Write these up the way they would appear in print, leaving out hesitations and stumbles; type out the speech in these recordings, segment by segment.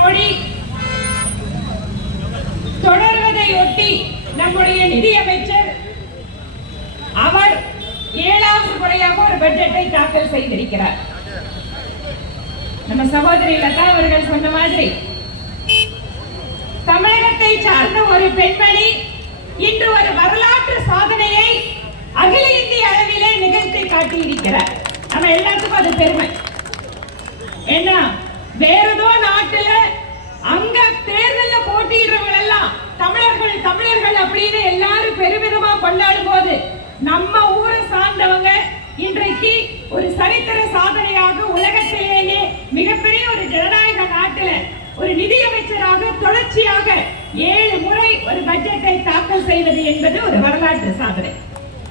மோடி தொடர்வதையொட்டி நம்முடைய நிதியமைச்சர் அவர் 7வது முறையாக ஒரு பட்ஜெட்டை தாக்கல் செய்திருக்கிறார். நம்ம சகோதரி லதா அவர்கள் சொன்ன மாதிரி தமிழகத்தை சார்ந்த ஒரு பெண்மணி இன்று ஒரு வரலாற்று சாதனையை அகில இந்திய அளவிலே நிகழ்த்தி காட்டியிருக்கிறார். நம்ம எல்லாத்துக்கும் அது பெருமை. என்ன வேறதோ நாட்டுல அங்க தேர்தலில் போட்டியிடுறவங்க எல்லாம் தமிழர்கள் அப்படின்னு எல்லாரும் பெருமிதமா கொண்டாடும் போது நம்ம ஊரை சார்ந்தவங்க இன்றைக்கு ஒரு சரித்திர சாதனையாக உலகத்திலேயே மிகப்பெரிய ஒரு ஜனநாயக நாட்டில் ஒரு நிதியமைச்சராக தொடர்ச்சியாக 7 முறை ஒரு பட்ஜெட்டை தாக்கல் செய்வது என்பது ஒரு வரலாற்று சாதனை.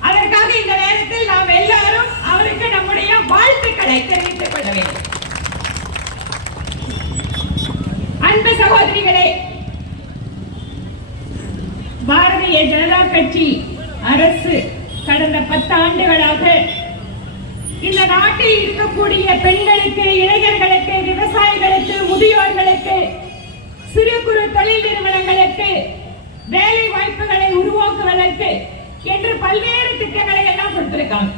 அதற்காக இந்த நேரத்தில் நாம் எல்லாரும் அவருக்கு நம்முடைய வாழ்த்துக்களை தெரிவித்துக் கொள்ள வேண்டும். அன்பு சகோதரிகளே, பாரதிய ஜனதா கட்சி அரசு கடந்த 10 ஆண்டுகளாக இந்த நாட்டில் இருக்கக்கூடிய பெண்களுக்கு, இளைஞர்களுக்கு, விவசாயிகளுக்கு, முதியோர்களுக்கு, சிறு குறு தொழில் நிறுவனங்களுக்கு வேலை வாய்ப்புகளை உருவாக்குவதற்கு என்று பல்வேறு திட்டங்களை எல்லாம் கொடுத்திருக்காங்க.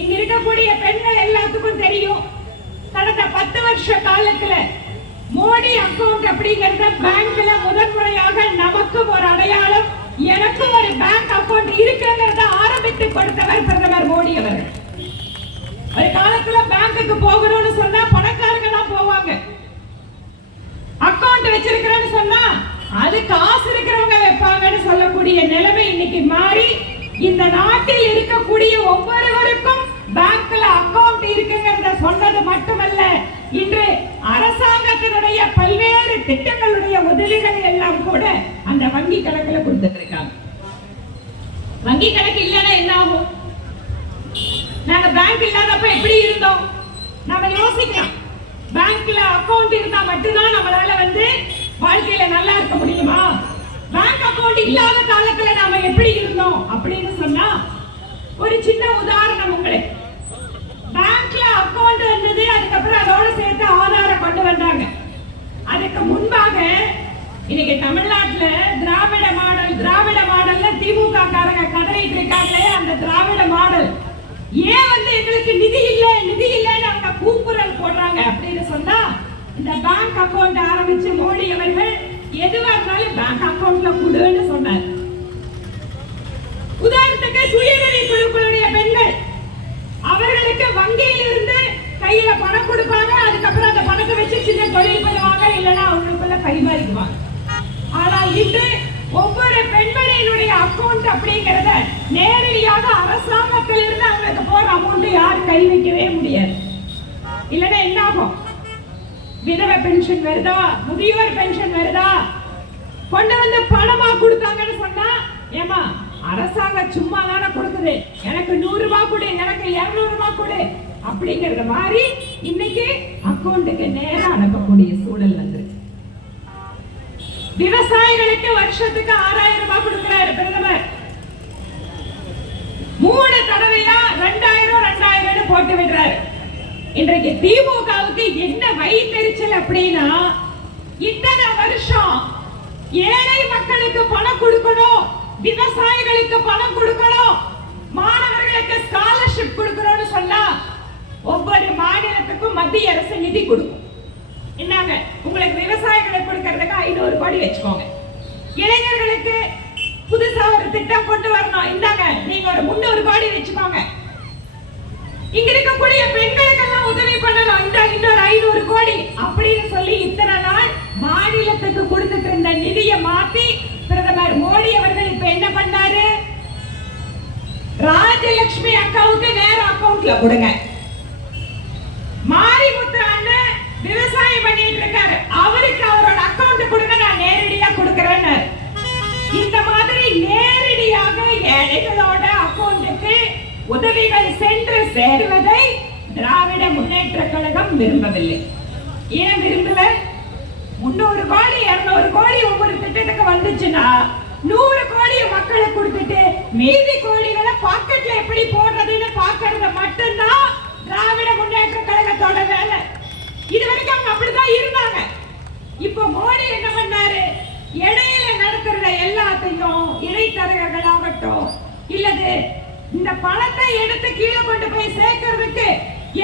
இங்க இருக்கக்கூடிய பெண்கள் எல்லாத்துக்கும் தெரியும், கடந்த 10 வருஷ காலத்துல மோடி அக்கவுண்ட் அப்படிங்கறத பேங்க்ல முதன்முறையாக நமக்கு ஒரு அடையாளம், எனக்கு ஒரு பேங்க் அக்கவுண்ட் இருக்குங்கிறத ஆரம்பித்து கொடுத்தவர் பிரதமர் மோடி அவர்கள். ஒரு காலத்துல பேங்க்குக்கு போகணும்னு சொன்னா பணக்காரங்க தான் போவாங்க. அக்கவுண்ட் வச்சிருக்கிறேன்னு சொன்னா அது காசு இருக்கிறவங்க வைப்பாங்கன்னு சொல்லக்கூடிய நிலைமை இன்னைக்கு மாறி இந்த நாட்டில் இருக்கக்கூடிய ஒவ்வொருவருக்கும் பேங்க்ல அக்கவுண்ட் இருக்குங்கிறத சொன்னது மட்டுமல்ல, இன்று அரசாங்கத்தினுடைய பல்வேறு திட்டங்களுடைய உதவிகள் எல்லாம் கூட அந்த வங்கி கணக்குல கொடுத்துட்டு இருக்காங்க. வங்கி கணக்கு இல்லைன்னா என்ன ஆகும்? நாங்க பேங்க் இல்லாதப்ப எப்படி இருந்தோம்? நாம யோசிக்கலாம். பேங்க்ல அக்கவுண்ட் இருந்தா மட்டும்தான் நம்மளால வாழ்க்கையில நல்லா இருக்க முடியுமா? பேங்க் அக்கவுண்ட் இல்லாத காலத்துல நாம எப்படி இருந்தோம் அப்படின்னு சொன்னா ஒரு சின்ன உதாரணம் உங்களுக்கு. பேங்க்ல அக்கவுண்ட் வந்தது, அதுக்கப்புறம் அதோட சேர்த்து ஆதார கொண்டு வந்தாங்க. அதுக்கு முன்பாக இன்னைக்கு தமிழ்நாட்டுல திராவிட மாடல்ல திமுக காரங்க கதறிட்டு இருக்காங்களே, அந்த திராவிட மாடல் ஏன் எங்களுக்கு நிதி இல்லைன்னு அவங்க கூக்குரல் போடுறாங்க அப்படின்னு சொன்னா, இந்த பேங்க் அக்கவுண்ட் ஆரம்பிச்சு மோடி அவர்கள் எதுவா இருந்தாலும் பேங்க் அக்கவுண்ட்ல கொடுன்னு சொன்னார். உதாரணத்துக்கு சுயநிதி குழுக்களுடைய பெண்கள் அவர்களுக்கு வங்கியில் இருந்து கையில பணம் கொடுப்பாங்க, அதுக்கப்புறம் அந்த பணத்தை வச்சு சின்ன தொழில் பண்ணுவாங்க, இல்லைன்னா அவங்களுக்குள்ள பரிமாறிக்குவாங்க. ஆனால் இன்று ஒவ்வொரு பெண்மணியினுடைய அக்கவுண்ட் அப்படிங்கறத நேரடியாக அரசாங்கத்திலிருந்து அவங்களுக்கு போற அமௌண்ட் யாரும் கை வைக்கவே முடியாது. இல்லைன்னா என்ன ஆகும்? விதவை பென்ஷன் வருதா, முதியோர் பென்ஷன் வருதா, கொண்டு வந்து பணமா கொடுத்தாங்கன்னு சொன்னா, ஏமா அரசாங்கம் சும்மா தானே கொடுக்குது, எனக்கு 100 ரூபாய் கொடு, எனக்கு 200 ரூபாய் கொடு அப்படிங்கறது மாதிரி இன்னைக்கு அக்கவுண்ட்டுக்கு நேரம் அனுப்பக்கூடிய சூழல் வந்திருக்கு. விவசாயிகளுக்கு வருஷத்துக்கு 6000 ரூபாய் கொடுக்கிறாரு பிரதமர். 3 தடவையா 2000 போட்டு விடுறாரு. இன்றைக்கு திமுகவுக்கு என்ன வயிற்றெரிச்சல் அப்படின்னா, இத்தனை வருஷம் ஏழை மக்களுக்கு பணம் கொடுக்கணும், விவசாயிகளுக்கு பணம் கொடுக்கணும், மாணவர்களுக்கு ஸ்காலர்ஷிப் கொடுக்கணும்னு சொன்னா ஒவ்வொரு மாநிலத்துக்கும் மத்திய அரசு நிதி கொடுக்கும். என்னங்க, உங்களுக்கு விவசாயிகளுக்கு கொடுக்கிறதுக்கு 500 கோடி வச்சுக்கோங்க, இளைஞர்களுக்கு புதுசா ஒரு திட்டம் கொண்டு வரணும், இந்தாங்க நீங்க ஒரு 300 கோடி வச்சுக்கோங்க, இங்க இருக்கக்கூடிய பெண்களுக்கெல்லாம் உதவி பண்ணணும், இந்த இன்னொரு 500 கோடி அப்படின்னு சொல்லி இத்தனை நாள் மாநிலத்துக்கு கொடுத்துட்டு இருந்த நிதியை மாத்தி பிரதமர் மோடி அவர்கள் இப்ப என்ன பண்ணாரு? ராஜலட்சுமி அக்காவுக்கு நேர அக்கவுண்ட்ல கொடுங்க. மாரிமுத்து அண்ணன் விவசாயம் பண்ணிட்டு இருக்காரு, அவருக்கு அவரோட அக்கவுண்ட் கொடுங்க, நான் நேரடியா கொடுக்கிறேன்னு. இந்த மாதிரி நேரடியாக ஏழைகளோட அக்கவுண்ட்டுக்கு உதவிகள் சென்று சேருவதை திராவிட முன்னேற்ற கழகம் விரும்பவில்லை. ஏன் விரும்பல? 300 கோடி 200 கோடி ஒவ்வொரு திட்டத்துக்கு வந்துச்சுன்னா 100 கோடி மக்களுக்கு கொடுத்துட்டு மீதி கோடிகளை பாக்கெட்ல எப்படி போடுறதுன்னு பாக்குறது மட்டும்தான் திராவிட முன்னேற்ற கழகத்தோட வேலை. இது வரைக்கும் அவங்க அப்படிதான் இருந்தாங்க. இப்ப மோடி என்ன பண்ணாரு? இடையில நடத்துற எல்லாத்தையும் இடைத்தரகர்களாகட்டும் இல்லது இந்த பணத்தை எடுத்து கீழே கொண்டு போய் சேர்க்கிறதுக்கு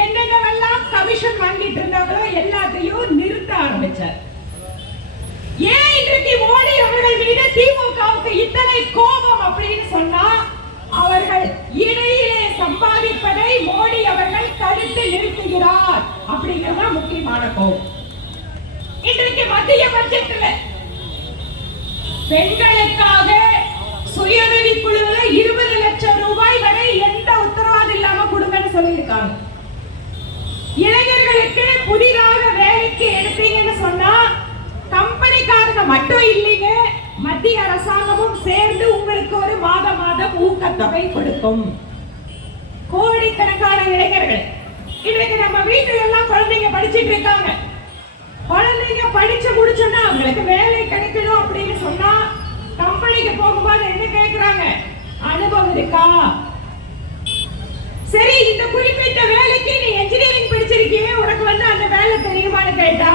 என்னென்னவெல்லாம் கமிஷன் வாங்கிட்டு இருந்தாங்களோ எல்லாத்தையும் நிறுத்த ஆரம்பிச்சார். ஏன் இன்றைக்கு மோடி அவர்கள் மீது திமுகவுக்கு இத்தனை கோபம் அப்படின்னு சொன்னா, அவர்கள் இடையிலே சம்பாதிப்பதை மோடி அவர்கள் தடுத்து நிறுத்துகிறார் அப்படிங்கிறது முக்கியமான கோபம். இன்றைக்கு மத்திய பட்ஜெட்ல பெண்களுக்காக சுயஉதவி குழுவுல 20 லட்சம் ரூபாய் வரை எந்த உத்தரவாதம் இல்லாம கொடுங்கன்னு சொல்லியிருக்காங்க. இளைஞர்களுக்கு புதிதாக வேலைக்கு எடுத்தீங்கன்னு சொன்னா கம்பெனிக்காரங்க மட்டும் இல்லைங்க, மத்திய அரசாங்கமும் சேர்ந்து உங்களுக்கு ஒரு மாதம் ஊக்கத்தொகை கொடுக்கும். கோடிக்கணக்கான இளைஞர்கள் இன்னைக்கு நம்ம வீட்டுல எல்லாம் குழந்தைங்க படிச்சிட்டு இருக்காங்க. குழந்தைங்க படிச்சு முடிச்சோன்னா அவங்களுக்கு வேலை கிடைக்கணும் அப்படின்னு சொன்னா கம்பெனிக்கு போகும்போது என்ன கேட்கிறாங்க? அனுபவம் இருக்கா? சரி, இந்த குறிப்பிட்ட வேலைக்கு நீ இன்ஜினியரிங் படிச்சிருக்கியே, உனக்கு அந்த வேலை தெரியுமான்னு கேட்டா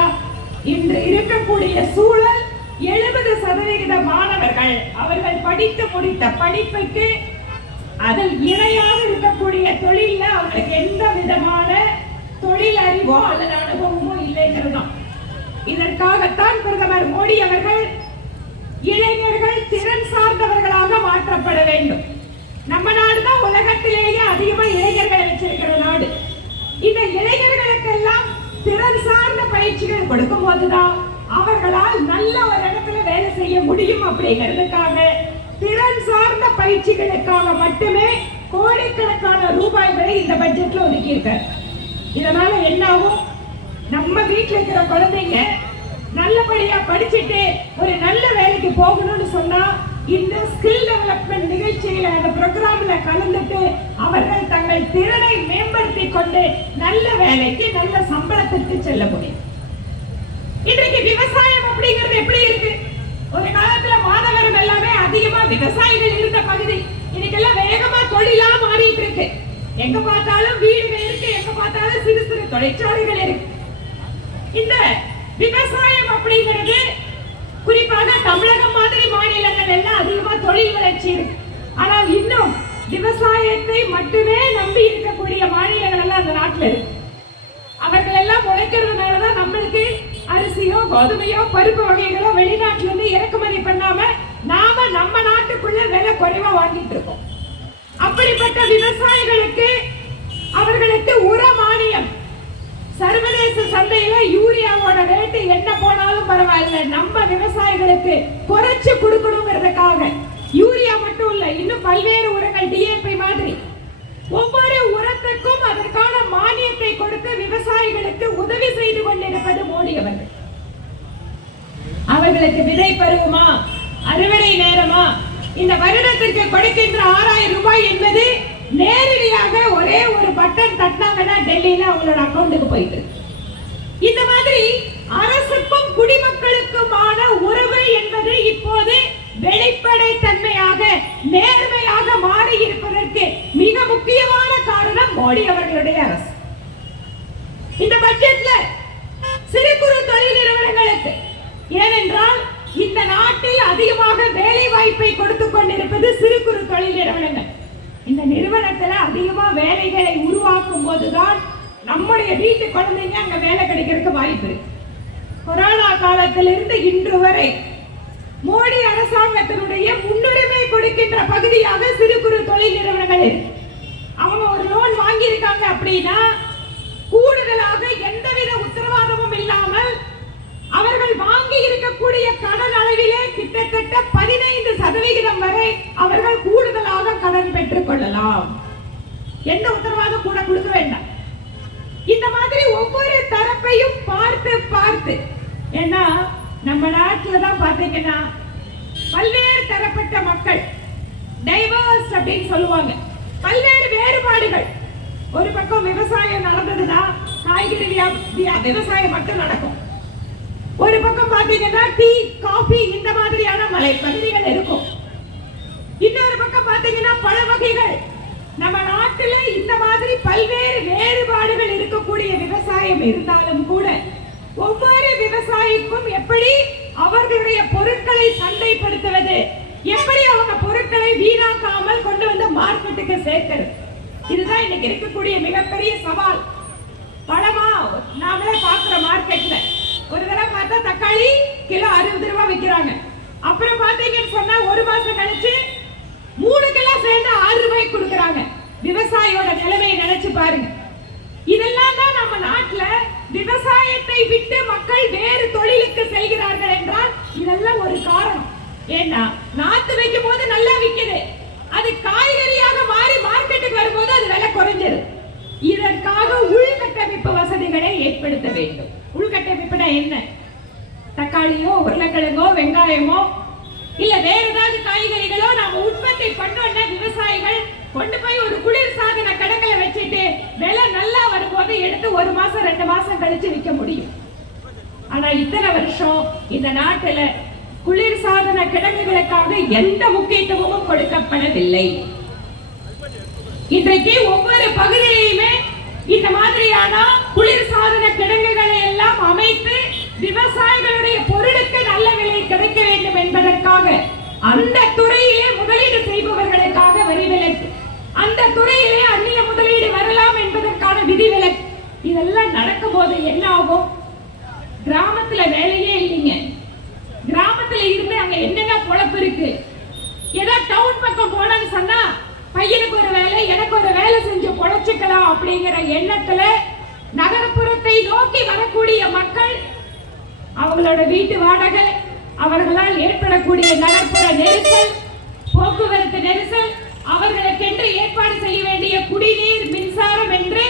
இன்று இருக்கக்கூடிய சூழல் 70% மாணவர்கள் அவர்கள் படித்து முடித்த படிப்புக்கு அதில் இணையாக இருக்கக்கூடிய தொழில அவங்களுக்கு எந்த விதமான தொழில் அறிவோ அல்லது அனுபவமோ இல்லைங்கிறது. இதற்காகத்தான் பிரதமர் மோடி அவர்கள் இளைஞர்கள் திறன் சார்ந்தவர்களாக மாற்றப்பட வேண்டும். நம்ம நாடுதான் உலகத்திலேயே அதிகமா இளைஞர்களை வச்சிருக்கிற நாடு. இந்த இளைஞர்களுக்கெல்லாம் திறன் சார்ந்த பயிற்சிகள் கொடுக்கும் போதுதான் அவர்களால் நல்ல ஒரு இடத்துல வேலை செய்ய முடியும். அப்படிங்கிறதுக்காக திறன் சார்ந்த பயிற்சிகளுக்காக மட்டுமே கோடிக்கணக்கான ரூபாய்களை இந்த பட்ஜெட்ல ஒதுக்கி இருக்காரு. இதனால என்ன ஆகும்? நம்ம வீட்டுல இருக்கிற குழந்தைங்க நல்லபடியா படிச்சுட்டு ஒரு நல்ல வேலைக்கு போகணும்னு சொன்னா இந்த ஸ்கில் டெவலப்மெண்ட் நிகழ்ச்சியில அந்த ப்ரோக்ராம்ல கலந்துட்டு அவர்கள் தங்கள் திறனை மேம்படுத்தி கொண்டு நல்ல வேலைக்கு நல்ல சம்பளத்திற்கு செல்ல முடியும். இன்றைக்கு விவசாயம் அப்படிங்கிறது எப்படி இருக்கு? ஒரு காலத்துல மாதவரம் எல்லாமே அதிகமா விவசாயிகள் இருந்த பகுதி. இன்னைக்கெல்லாம் வேகமா தொழிலா மாறிட்டு இருக்கு. எங்க பார்த்தாலும் வீடுகள் இருக்கு, எங்க பார்த்தாலும் சிறு சிறு தொழிற்சாலைகள் இருக்கு. இந்த விவசாயம் அப்படிங்கிறது குறிப்பாக தமிழகம் மாதிரி மாநிலங்கள் எல்லாம் அதிகமா தொழில் வளர்ச்சி இருக்கு. ஆனால் இன்னும் விவசாயத்தை மட்டுமே நம்பி இருக்கக்கூடிய மாநிலங்கள் எல்லாம் அந்த நாட்டில் இருக்கு. அவர்கள் எல்லாம் உழைக்கிறதுனாலதான் நம்மளுக்கு அரிசியோ கோதுமையோ பருப்பு வகைகளோ வெளிநாட்டுல இருந்து இறக்குமதி பண்ணாம நாம நம்ம நாட்டுக்குள்ள விலை குறைவா வாங்கிட்டு இருக்கோம். அப்படிப்பட்ட விவசாயிகளுக்கு அவர்களுக்கு உர மானியம், சர்வதேச சந்தையில யூரியாவோட ரேட்டு என்ன போனாலும் பரவாயில்ல, நம்ம விவசாயிகளுக்கு குறைச்சு கொடுக்கணுங்கிறதுக்காக யூரியா மட்டும் இல்ல, இன்னும் பல்வேறு உரங்கள் டிஏபி மாதிரி ஒவ்வொரு உரத்துக்கும் அதற்கான மானியத்தை கொடுத்து விவசாயிகளுக்கு உதவி செய்து கொண்டிருப்பது மோடி அவர்கள். அவர்களுக்கு விதை பருவமா, அறுவடை நேரமா, இந்த வருடத்திற்கு கொடுக்கின்ற 6000 ரூபாய் என்பது நேரடியாக ஒரே ஒரு பட்டன் தட்டினாங்கன்னா டெல்லியில அவங்களோட அக்கௌண்ட்டுக்கு போயிட்டு. இந்த மாதிரி அரசுக்கும் குடிமக்களுக்குமான உறவு என்பது இப்போது வெளிப்படை தன்மையாக நேர்மையாக மாறி இருப்பதற்கு மிக முக்கியமான காரணம் மோடி அவர்களுடைய அரசு. இந்த பட்ஜெட்ல சிறு குறு தொழில் நிறுவனங்களுக்கு, ஏனென்றால் இந்த நாட்டில் அதிகமாக வேலை வாய்ப்பை கொடுத்துக் கொண்டிருப்பது சிறு குறு தொழில் நிறுவனங்கள். இந்த நிறுவனத்துல அதிகமா வேலைகளை உருவாக்கும் போதுதான் நம்முடைய வீட்டு குழந்தைங்க அங்க வேலை கிடைக்கிறதுக்கு வாய்ப்பு இருக்கு. கொரோனா காலத்திலிருந்து இன்று வரை மோடி அரசாங்கத்தினுடைய முன்னுரிமை கொடுக்கின்ற பகுதியாக சிறு குறு தொழில் நிறுவனங்கள் இருக்கு. அவங்க ஒரு லோன் வாங்கி இருக்காங்க அப்படின்னா கூடுதலாக எந்தவித உத்தரவாதமும் இல்லாமல் அவர்கள் வாங்கி இருக்கக்கூடிய கடன் அளவிலே கிட்டத்தட்ட 15% வரை அவர்கள் கூடுதலாக கடன் பெற்றுக் கொள்ளலாம். எந்த உத்தரவாதம் கூட கொடுக்க வேண்டாம். இந்த மாதிரி ஒவ்வொரு தரப்பையும் பார்த்து பார்த்து, ஏன்னா நம்ம நாட்டில தான் பாத்தீங்கன்னா பல்வேறு தரப்பட்ட மக்கள், டைவர்ஸ் அப்படின்னு சொல்லுவாங்க, பல்வேறு வேறுபாடுகள். ஒரு பக்கம் விவசாயம் நடந்ததுன்னா காய்கறி விவசாயம் மட்டும் நடக்கும். ஒரு பக்கம் பாத்தீங்கன்னா டீ, காபி இந்த மாதிரியான மலை பகுதிகள் இருக்கும். இன்னொரு பக்கம் பாத்தீங்கன்னா பழ வகைகள். நம்ம நாட்டில் இந்த மாதிரி பல்வேறு வேறுபாடுகள் இருக்கக்கூடிய விவசாயம் இருந்தாலும் கூட ஒவ்வொரு விவசாயிக்கும் எப்படி அவர்களுடைய பொருட்களை சந்தைப்படுத்துவது, எப்படி அவங்க பொருட்களை வீணாக்காமல் கொண்டு வந்து மார்க்கெட்டுக்கு சேர்க்கிறது, இதுதான் இன்னைக்கு இருக்கக்கூடிய மிகப்பெரிய சவால். பழமா நாமளே பாக்குற மார்க்கெட்ல ஒரு தடவை பார்த்தா தக்காளி கிலோ 60 ரூபாய் விற்கிறாங்க. அப்புறம் பாத்தீங்கன்னு சொன்னா ஒரு மாசம் கழிச்சு 3 கிலோ சேர்ந்து 6 ரூபாய்க்கு கொடுக்கறாங்க. விவசாயியோட நிலைமையை நினைச்சு பாருங்க. இதெல்லாம் தான் நம்ம நாட்டுல விவசாயத்தை விட்டு மக்கள் வேறு தொழிலுக்கு செல்கிறார்கள் என்றால் இதெல்லாம் ஒரு காரணம். ஏன்னா நாத்து வைக்கும் போது நல்லா விக்குது, அது காய்கறியாக மாறி மார்க்கெட்டுக்கு வரும்போது அது விலை குறைஞ்சிரு. இதற்காக உள்கட்டமைப்பு வசதிகளை ஏற்படுத்த வேண்டும். உள்கட்டமைப்புனா என்ன? தக்காளியோ உருளைக்கிழங்கோ வெங்காயமோ இல்ல வேற ஏதாவது காய்கறிகளோ நாம உற்பத்தி பண்ணோம்னா விவசாயிகள் கொண்டு போய் ஒரு குளிர் சாதன கடக்கல வச்சுட்டு விலை நல்லா வரும்போது எடுத்து 1 மாசம் 2 மாசம் கழிச்சு விற்க முடியும். ஆனா இத்தனை வருஷம் இந்த நாட்டுல குளிர் சாதன கிடங்குகளுக்காக எந்த முக்கியத்துவமும் கொடுக்கப்படவில்லை. இன்றைக்கு ஒவ்வொரு பகுதியிலுமே இந்த மாதிரியான குளிர் சாதன கிடங்குகளை எல்லாம் அமைத்து விவசாயிகளுடைய பொருளுக்கு நல்ல விலை கிடைக்க வேண்டும் என்பதற்காக அந்த துறையிலே முதலீடு செய்பவர்களுக்காக வரி விலக்கு, அந்த துறையிலே அந்நிய முதலீடு வரலாம் என்பதற்கான விதிவிலக்கு, இதெல்லாம் நடக்கும் போது என்ன ஆகும்? கிராமத்துல வேலையே இல்லைங்க. கிராமத்துல இருந்து அங்க என்னென்ன பொழப்பு இருக்கு? ஏதோ டவுன் பக்கம் போனன்னு சொன்னா பையனுக்கு ஒரு வேலை எனக்கு ஒரு வேலை செஞ்சு பொழைச்சுக்கலாம் அப்படிங்கிற எண்ணத்துல நகர்ப்புறத்தை நோக்கி வரக்கூடிய மக்கள் அவங்களோட வீட்டு வாடகை, அவர்களால் ஏற்படக்கூடிய நகர்ப்புற நெரிசல், போக்குவரத்து நெரிசல், அவர்களுக்கென்று ஏற்பாடு செய்ய வேண்டிய குடிநீர், மின்சாரம் என்று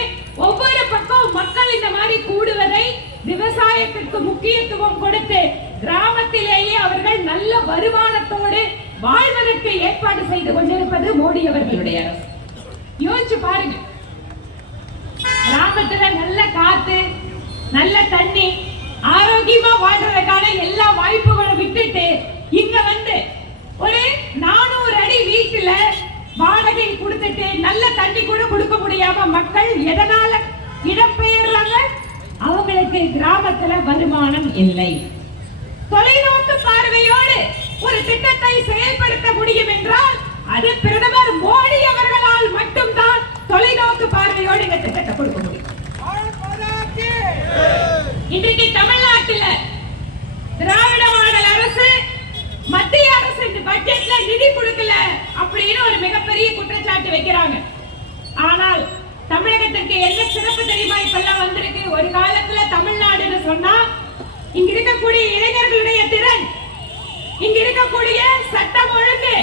ஒவ்வொரு பக்கம் மக்கள் இந்த மாதிரி கூடுவதை விவசாயத்திற்கு முக்கியத்துவம் கொடுத்து கிராமத்திலேயே அவர்கள் நல்ல வருமானத்தோடு வாழ்வதற்கு ஏற்பாடு செய்து கொண்டிருப்பது மோடி அவர்களுடைய அரசு. யோசிச்சு பாருங்க, கிராமத்துல நல்ல காத்து, நல்ல தண்ணி, ஆரோக்கியமா வாழ்றதுக்கான எல்லா வாய்ப்புகளும் விட்டுட்டு இங்க வந்து ஒரு 400 அடி வீட்டுல வாடகை கொடுத்துட்டு நல்ல தண்ணி கூட கொடுக்க முடியாம மக்கள் எதனால இடம்பெயர்றாங்க? அவங்களுக்கு கிராமத்துல வருமானம் இல்லை. தொலைநோக்கு பார்வையோடு ஒரு திட்டத்தை செயல்படுத்த முடியும் என்றால் அது பிரதமர் மோடி அவர்களால் மட்டும்தான் தொலைநோக்கு பார்வையோடு இந்த திட்டத்தை கொடுக்க முடியும். இன்றைக்கு தமிழ்நாட்டில் திராவிட மாடல் அரசு மத்திய அரசு பட்ஜெட்ல நிதி கொடுக்கல அப்படின்னு ஒரு மிகப்பெரிய குற்றச்சாட்டு வைக்கிறாங்க. ஆனால் தமிழகத்திற்கு என்ன சிறப்பு தெரியுமா? இப்பெல்லாம் வந்திருக்கு. ஒரு காலத்துல தமிழ்நாடுன்னு சொன்னா இங்க இருக்கக்கூடிய இளைஞர்களுடைய திறன், இங்க இருக்கக்கூடிய சட்டம் ஒழுங்கு,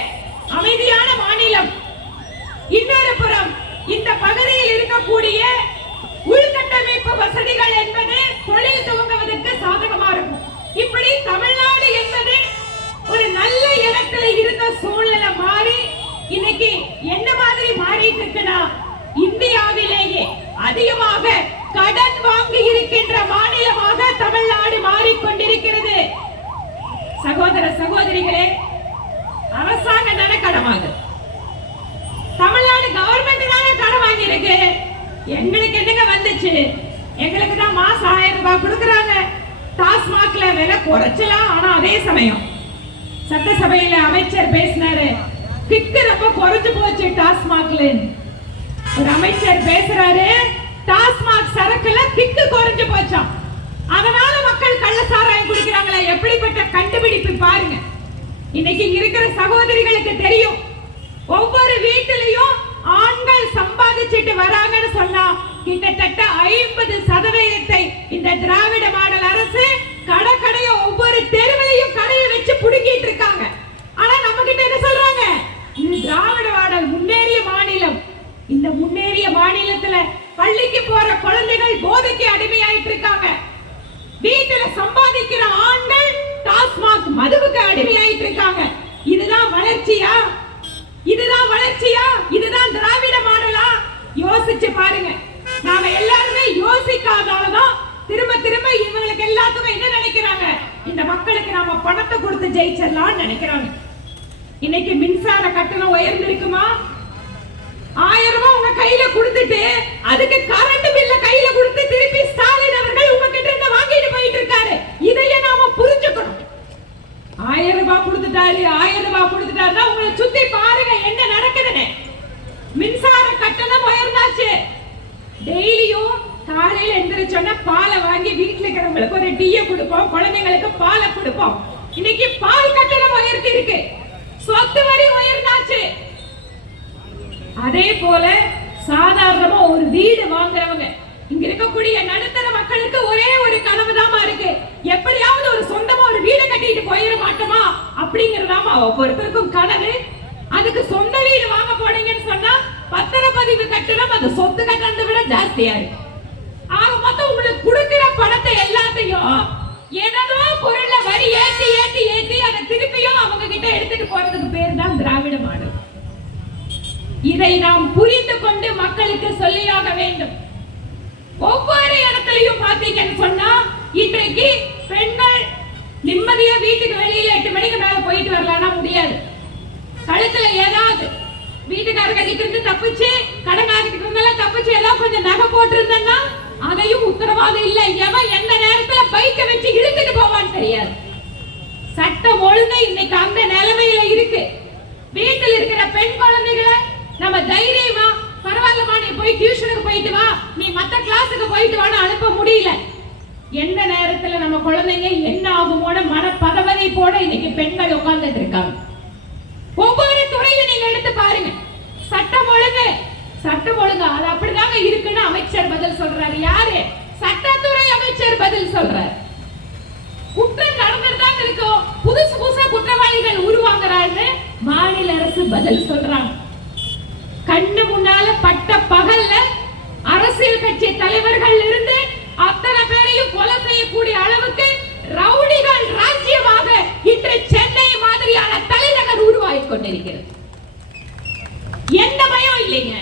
அமைதியான மாநிலம். இன்னொரு புறம் இந்த பகுதியில் இருக்கக்கூடிய உள்கட்டமைப்பு வசதிகள் என்பது தொழில் துவங்குவதற்கு சாதகமா இருக்கும். இப்படி தமிழ்நாடு என்பது ஒரு நல்ல இடத்துல இருந்த சூழ்நிலை மாறி இன்னைக்கு என்ன மாதிரி மாறிட்டு இருக்குன்னா இந்தியாவிலேயே அதிகமாக கடன் வாங்கி இருக்கின்ற மாநிலமாக தமிழ்நாடு மாறிக்கொண்டிருக்கிறது. சகோதர சகோதரிகளே, அரசாங்கம் தானே கடன் வாங்குது, தமிழ்நாடு கவர்மெண்ட் தானே கடன் வாங்கி இருக்கு. எங்களுக்கு என்னங்க வந்துச்சு? எங்களுக்கு தான் மாசம் 1000 ரூபாய் கொடுக்கறாங்க. டாஸ்மாக்ல விலை குறைச்சலாம், ஆனா அதே சமயம் சட்டசபையில அமைச்சர் பேசினாரு, கிக்கு ரொம்ப குறைஞ்சு போச்சு டாஸ்மாக்ல. ஒரு அமைச்சர் பேசுறாரு, டாஸ்மாக் சரக்குல கிக்கு குறைஞ்சு போச்சாம், அதனால மக்கள் கள்ள சாராயம் குடிக்கிறாங்களா? எப்படிப்பட்ட கண்டுபிடிப்பு பாருங்க. இன்னைக்கு இருக்கிற சகோதரிகளுக்கு தெரியும், ஒவ்வொரு வீட்டிலையும் ஆண்கள் சம்பாதிச்சிட்டு வராங்கன்னு சொன்னா கிட்டத்தட்ட 50% இந்த திராவிட மாடல் அரசு கடைய ஒவ்வொரு தெருவிலையும் கடையை வச்சு புடுங்கிட்டு இருக்காங்க. ஆனா நம்ம கிட்ட என்ன சொல்றாங்க? இது திராவிட மாடல் முன்னேறிய மாநிலம். இந்த முன்னேறிய மாநிலத்துல பள்ளிக்கு போற குழந்தைகள் போதைக்கு அடிமையாயிட்டு இருக்காங்க. வீட்டுல சம்பாதிக்கிற ஆண்கள் டாஸ்மாக் மதுவுக்கு அடிமையாயிட்டு இருக்காங்க. இதுதான் வளர்ச்சியா? இதுதான் வளர்ச்சியா? இதுதான் திராவிட மாடலா? யோசிச்சு பாருங்க. நாம எல்லாருமே யோசிக்காதனாலதான் திரும்ப திரும்ப இவங்களுக்கு எல்லாத்துக்கும் என்ன நினைக்கிறாங்க? இந்த மக்களுக்கு நாம பணத்தை கொடுத்து ஜெயிச்சிடலாம்னு நினைக்கிறாங்க. இன்னைக்கு மின்சார கட்டணம் உயர்ந்திருக்குமா? 1000 ரூபாய் உங்க கையில கொடுத்துட்டு அதுக்கு கரண்ட் பில்ல கையில கொடுத்து திருப்பி ஸ்டாலின் அவர்கள் உங்ககிட்ட இருந்து வாங்கிட்டு போயிட்டு பாலை வாங்கி வீட்டுல இருக்கிறவங்களுக்கு ஒரு டீயை கொடுப்போம், குழந்தைங்களுக்கு பாலை கொடுப்போம். இன்னைக்கு பால் கட்டணம் உயர்த்தி இருக்கு, சொத்து வரி உயர்ந்தாச்சு. அதே போல சாதாரணமா ஒரு வீடு வாங்குறவங்க, இங்க இருக்கக்கூடிய நடுத்தர மக்களுக்கு ஒரே ஒரு கனவு தாமா இருக்கு, எப்படியாவது ஒரு சொந்தமா ஒரு வீடு கட்டிட்டு போயிட மாட்டோமா அப்படிங்கறதாமா ஒவ்வொருத்தருக்கும் கனவு. அதுக்கு சொந்த வீடு வாங்க போனீங்கன்னு சொன்னா பத்திரப்பதிவு கட்டணம் அது சொத்து கட்டணத்தை விட ஜாஸ்தியா இருக்கு. ஆக மொத்தம் உங்களுக்கு கொடுக்கிற பணத்தை எல்லாத்தையும் ஏதோ பொருள்ல வரி ஏத்தி ஏத்தி ஏத்தி அதை திருப்பியும் அவங்க கிட்ட எடுத்துட்டு போறதுக்கு பேர் தான் திராவிட மாடல். இதை நாம் புரிந்து கொண்டு மக்களுக்கு சொல்லியாக வேண்டும். ஒவ்வொரு இடத்துலயும் பாத்தீங்கன்னு சொன்னா இன்றைக்கு பெண்கள் நிம்மதியா வீட்டுக்கு வெளியில 8 மணிக்கு மேல போயிட்டு வரலாம்னா முடியாது. கழுத்துல ஏதாவது வீட்டுக்காரங்க கிட்ட இருந்து தப்பிச்சு, கடங்காரகிட்ட இருந்தாலும் தப்பிச்சு ஏதாவது கொஞ்சம் நகை போட்டு இருந்தேன்னா அதையும் உத்தரவாதம் இல்ல. எவன் எந்த நேரத்துல பைக்க வச்சு இழுத்துட்டு போவான்னு தெரியாது. சட்டம் ஒழுங்கு இன்னைக்கு அந்த நிலைமையில இருக்கு. வீட்டில் இருக்கிற பெண் குழந்தைகளை நம்ம தைரியமா பரவாயில்லமா நீ போய் டியூஷனுக்கு போயிட்டு வா, நீ மத்த கிளாஸுக்கு போயிட்டு வான்னு அனுப்ப முடியல. எந்த நேரத்துல நம்ம குழந்தைங்க என்ன ஆகுமோட மன பதவதை போட இன்னைக்கு பெண்கள் உட்கார்ந்துட்டு இருக்காங்க. ஒவ்வொரு துறையும் நீங்க எடுத்து பாருங்க, சட்டம் ஒழுங்கு அது அப்படிதாங்க இருக்குன்னு அமைச்சர் பதில் சொல்றாரு. யாரு? சட்டத்துறை அமைச்சர் பதில் சொல்றாரு. குற்றம் நடந்துதான் இருக்கும், புதுசு புதுசா குற்றவாளிகள் உருவாங்குறாங்க, மாநில அரசு பதில் சொல்றாங்க. கண்ணு முன்னால பட்ட பகல்ல அரசியல் கட்சி தலைவர்கள் இருந்து அத்தனை பேரையும் கொலை செய்யக்கூடிய அளவுக்கு ரவுடிகள் ராஜ்யமாக இன்று சென்னை மாதிரியான தலைநகர் உருவாகி கொண்டிருக்கிறது. எந்த பயம் இல்லைங்க,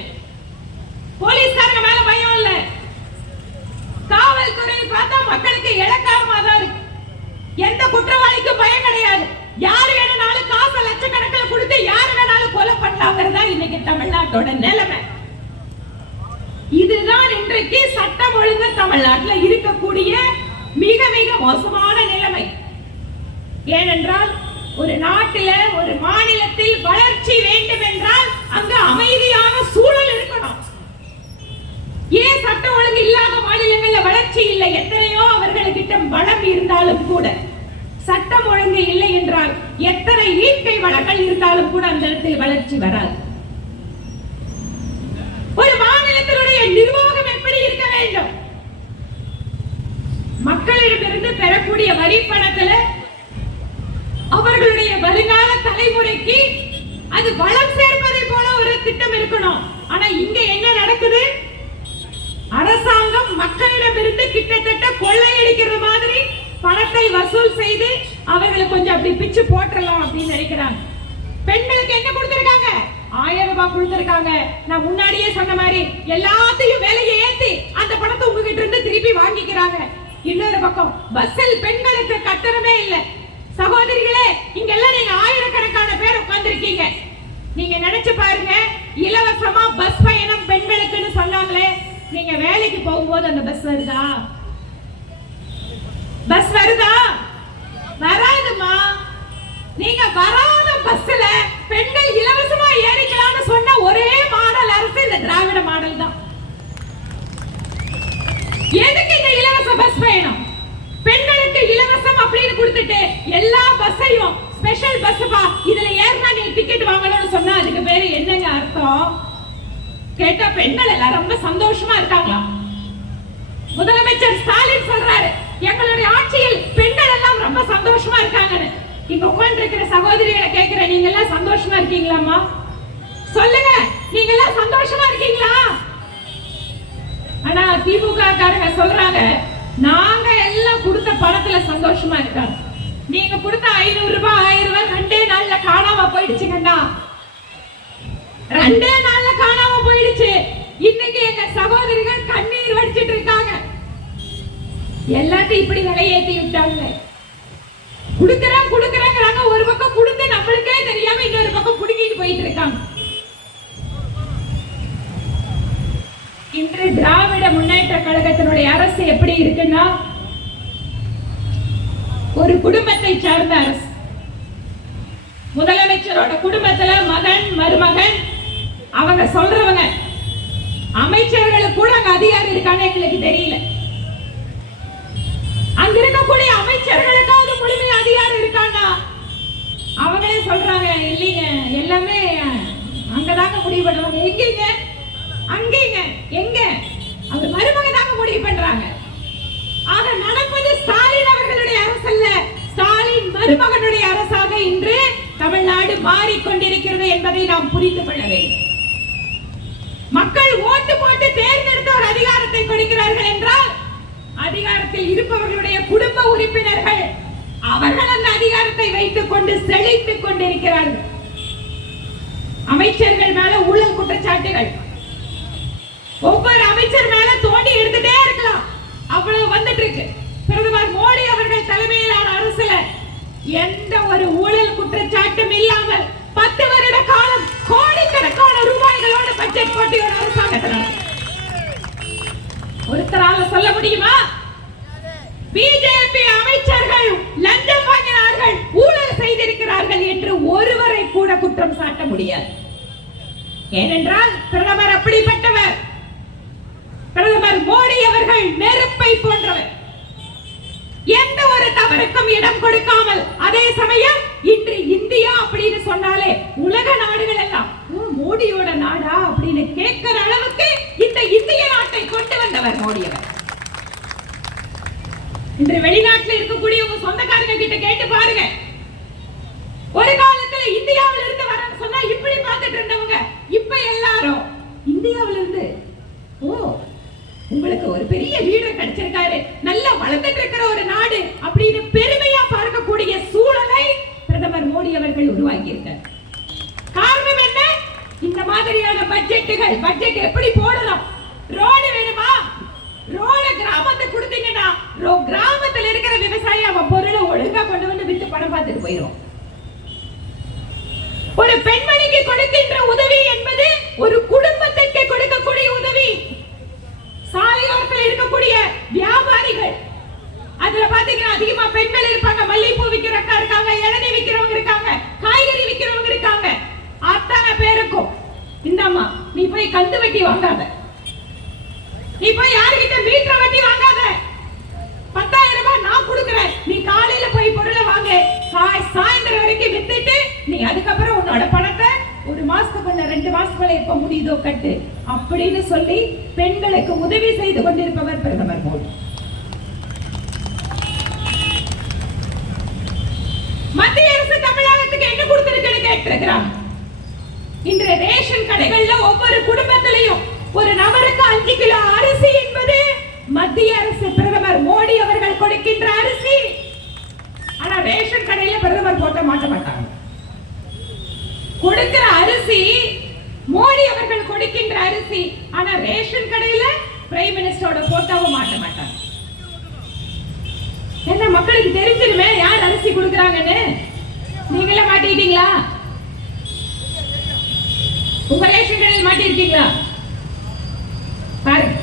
போலீஸ்காரங்க மேல பயம் இல்ல, காவல்துறை பார்த்தா மக்களுக்கு இலக்காரமா தான் இருக்கு. எந்த குற்றவாளிக்கும் பயம் கிடையாது. யாரு வேணாலும் காசு லட்சக்கணக்கில் கொடுத்து யாரு வேணாலும் கொலை பண்ணலாங்கிறதா இன்னைக்கு தமிழ்நாட்டோட நிலைமை. இதுதான் இன்றைக்கு சட்டம் ஒழுங்கு தமிழ்நாட்டில் இருக்கக்கூடிய மிக மிக மோசமான நிலைமை. ஏனென்றால் ஒரு நாட்டில ஒரு மாநிலத்தில் வளர்ச்சி வேண்டும் என்றால் அங்க அமைதியான சூழல் இருக்கணும். ஏன் சட்ட ஒழுங்கு இல்லாத மாநிலங்கள்ல வளர்ச்சி இல்லை? எத்தனையோ அவர்களுக்கிட்ட வளம் இருந்தாலும் கூட சட்டம் ஒழுங்கு இல்லை என்றால் எத்தனை இயற்கை வளங்கள் இருந்தாலும் கூட அந்த இடத்தில் வளர்ச்சி வராது. ஒரு மாநிலத்தினுடைய நிர்வாகம் எப்படி இருக்க வேண்டும்? மக்களிடமிருந்து பெறக்கூடிய வரி பணத்துல அவர்களுடைய வருங்கால தலைமுறைக்கு அது வளம் சேர்ப்பதை போல ஒரு திட்டம் இருக்கணும். ஆனா இங்க என்ன நடக்குது? அரசாங்கம் மக்களிடமிருந்து கிட்டத்தட்ட கொள்ளையடிக்கிற மாதிரி பணத்தை வசூல் செய்து அவர்களை கொஞ்சம் அப்படி பிச்சு போட்டுறலாம் அப்படின்னு நினைக்கிறாங்க. பெண்களுக்கு என்ன கொடுத்திருக்காங்க? 1000 ரூபாய் கொடுத்திருக்காங்க. நான் முன்னாடியே சொன்ன மாதிரி எல்லாத்தையும் விலையை ஏத்தி அந்த பணத்தை உங்ககிட்ட இருந்து திருப்பி வாங்கிக்கிறாங்க. இன்னொரு பக்கம் பஸ்ஸில் பெண்களுக்கு கட்டணமே இல்லை. சகோதரிகளே, இங்க எல்லாம் நீங்க ஆயிரக்கணக்கான பேர் உட்கார்ந்திருக்கீங்க. நீங்க நினைச்சு பாருங்க, இலவசமா பஸ் பயணம் பெண்களுக்குன்னு சொன்னாங்களே, நீங்க வேலைக்கு போகும்போது அந்த பஸ் வருதா? பஸ் வருதா? வராதுமா. நீங்க வராத பஸ்ல பெண்கள் இலவசமா ஏறிக்கலாம்னு சொன்ன ஒரே மாடல் அரசு இந்த திராவிட மாடல் தான். எதுக்கு இந்த இலவச பஸ் பயணம்? பெண்களுக்கு இலவசம் அப்படின்னு கொடுத்துட்டு எல்லா பஸ்ஸையும் ஸ்பெஷல் பஸ்ஸா இதுல ஏறினா நீ டிக்கெட் வாங்கணும்னு சொன்னா அதுக்கு பேரு என்னங்க அர்த்தம்? கேட்டா பெண்கள் எல்லாம் ரொம்ப சந்தோஷமா இருக்காங்களாம். முதலமைச்சர் ஸ்டாலின் சொல்றாரு, எங்களுடைய ஆட்சியில் பெண்கள் எல்லாம் ரொம்ப சந்தோஷமா இருக்காங்கன்னு. இங்க உட்கார்ந்து இருக்கிற சகோதரிகளை கேட்கிறேன், நீங்க எல்லாம் சந்தோஷமா இருக்கீங்களாமா? சொல்லுங்க, நீங்க எல்லாம் சந்தோஷமா இருக்கீங்களா? ஆனா திமுக காரங்க சொல்றாங்க, நாங்க எல்லாம் கொடுத்த பணத்துல சந்தோஷமா இருக்காங்க. நீங்க கொடுத்த 500 ரூபாய் 1000 ரூபாய் 2 நாள்ல காணாம போயிடுச்சுங்கண்ணா. 2 நாள்ல காணாம போயிடுச்சு. இன்னைக்கு எங்க சகோதரிகள் கண்ணீர் வடிச்சிட்டு இருக்காங்க. எல்லாத்தையும் இப்படி விலையேத்தி விட்டாங்க. குடுக்கறாங்க, ஒரு பக்கம் கொடுத்து நம்மளுக்கே தெரியாம இன்னொரு பக்கம் புடுங்கிட்டு போயிட்டு இருக்காங்க. இன்று திராவிட முன்னேற்ற கழகத்தினுடைய அரசு எப்படி இருக்குன்னா, ஒரு குடும்பத்தை சார்ந்த அரசு. முதலமைச்சரோட குடும்பத்துல மகன் மருமகன் அவங்க சொல்றவங்க, அமைச்சர்களுக்கு கூட அங்க அதிகாரம் இருக்கான்னு எங்களுக்கு தெரியல. அவங்களே சொல்றாங்க இல்லைங்க எல்லாமே அங்கதாங்க முடிவு பண்ணுவாங்க. எங்கீங்க? அங்கேங்க. எங்க? அவர் மருமக தாங்க முடிவு பண்றாங்க. ஆக நடப்பது ஸ்டாலின் அவர்களுடைய அரசு அல்ல, ஸ்டாலின் மருமகனுடைய அரசாக இன்று தமிழ்நாடு மாறிக்கொண்டிருக்கிறது என்பதை நாம் புரிந்து கொள்ள வேண்டும். மக்கள் ஓட்டு போட்டு தேர்ந்தெடுத்த ஒரு அதிகாரத்தை கொடுக்கிறார்கள் என்றால் அதிகாரத்தில் இருப்பவர்களுடைய குடும்ப உறுப்பினர்கள் அவர்கள் அந்த அதிகாரத்தை வைத்துக் கொண்டு செழித்துக் கொண்டிருக்கிறார்கள். அமைச்சர்கள் மேல ஊழல் குற்றச்சாட்டுகள், ஒவ்வொரு அமைச்சர் மேல தோண்டி எடுத்துட்டே இருக்கலாம், அவ்வளவு வந்துட்டு இருக்கு. பிரதமர் மோடி அவர்கள் தலைமையிலான அரசுல எந்த ஒரு ஊழல் குற்றச்சாட்டும் இல்லாமல் 10 வருட காலம் கோடிக்கணக்கான ரூபாய்களோட பட்ஜெட் போட்டியோட அரசாங்கத்தில் ஒருத்தரால சொல்ல முடியுமா பிஜேபி அமைச்சர்கள் லஞ்சம் வாங்கினார்கள், ஊழல் செய்திருக்கிறார்கள் என்று ஒருவரை கூட குற்றம் சாட்ட முடியாது. ஏனென்றால் பிரதமர் அப்படிப்பட்டவர். பிரதமர் மோடி அவர்கள் நெருப்பை போன்றவர், எந்த ஒரு தவறுக்கும் இடம் கொடுக்காமல். அதே சமயம் இன்று இந்தியா அப்படின்னு சொன்னாலே உலக நாடுகள் எல்லாம் மோடியோட நாடா அப்படின்னு கேட்கிற அளவுக்கு இந்த இந்திய நாட்டை கொண்டு வந்தவர் மோடி அவர். இன்று வெளிநாட்டில் இருக்கக்கூடிய உங்க சொந்தக்காரங்க கிட்ட கேட்டு பாருங்க, ஒரு காலத்துல இந்தியாவில இருந்து வரன்னு சொன்னா இப்படி பார்த்துட்டு இருந்தவங்க இப்ப எல்லாரும் இந்தியாவில இருந்து உங்களுக்கு ஒரு பெரிய லீடர் கிடைச்சிருக்காரு, நல்லா வளர்ந்துட்டு இருக்கிற ஒரு நாடு அப்படின்னு பெருமையா பார்க்கக்கூடிய சூழலை பிரதமர் மோடி அவர்கள் உருவாக்கி இருக்கார். காரணம் என்ன? இந்த மாதிரியான பட்ஜெட்டுகள். பட்ஜெட் எப்படி போடலாம்? ரோடு வேணுமா? ரோட கிராமத்தை கொடுத்தீங்கன்னா கிராமத்துல இருக்கிற விவசாயி அவன் பொருளை ஒழுங்கா கொண்டு வந்து வித்து பணம் பார்த்துட்டு போயிடும். ஒரு பெண்மணிக்கு கொடுக்கின்ற உதவி என்பது ஒரு குடும்பத்திற்கு கொடுக்கக்கூடிய உதவி. சாலையோரத்தில் இருக்கக்கூடிய வியாபாரிகள், அதுல பாத்தீங்கன்னா அதிகமா பெண்கள் இருப்பாங்க. மல்லிகைப்பூ விக்கிறவங்க இருக்காங்க, இளநீ விக்கிறவங்க இருக்காங்க, காய்கறி விக்கிறவங்க இருக்காங்க. அத்தனை பேருக்கும் இந்தம்மா நீ போய் கந்து வட்டி வாங்காத, நீ போய் யாருகிட்ட மீட்டர் வட்டி வாங்காத, 10,000 ரூபாய் நான் கொடுக்கிறேன், நீ காலையில போய் பொருளை வாங்க, சாயந்தரம் வரைக்கும் வித்துட்டு நீ அதுக்கப்புறம் உன்னோட பணத்தை 1 மாசத்துக்குள்ள 2 மாசத்துக்குள்ள எப்ப முடியுதோ கட்டு அப்படின்னு சொல்லி பெண்களுக்கு உதவி செய்து கொண்டிருப்பவர் பிரதமர் மோடி. மத்திய அரசு தமிழகத்துக்கு என்ன கொடுத்திருக்குன்னு கேட்டிருக்கிறாங்க. இன்று ரேஷன் கடைகள்ல ஒவ்வொரு குடும்பத்திலையும் ஒரு நபருக்கு 5 கிலோ அரிசி என்பது மத்திய அரசு பிரதமர் மோடி அவர்கள் கொடுக்கின்ற அரிசி. ஆனா ரேஷன் கடையில பிரதமர் போட்ட மாட்ட மாட்டாங்க. கொடுக்கிற அரிசி மோடி அவர்கள் கொடுக்கின்ற அரிசி, ஆனா ரேஷன் கடையில பிரைம் மினிஸ்டரோட போட்டோவும் மாட்ட மாட்டாங்க. என்ன மக்களுக்கு தெரிஞ்சிருமே யார் அரிசி கொடுக்கறாங்கன்னு. நீங்களே மாட்டிட்டீங்களா? உங்க ரேஷன் கடையில் மாட்டிருக்கீங்களா? பாருங்க,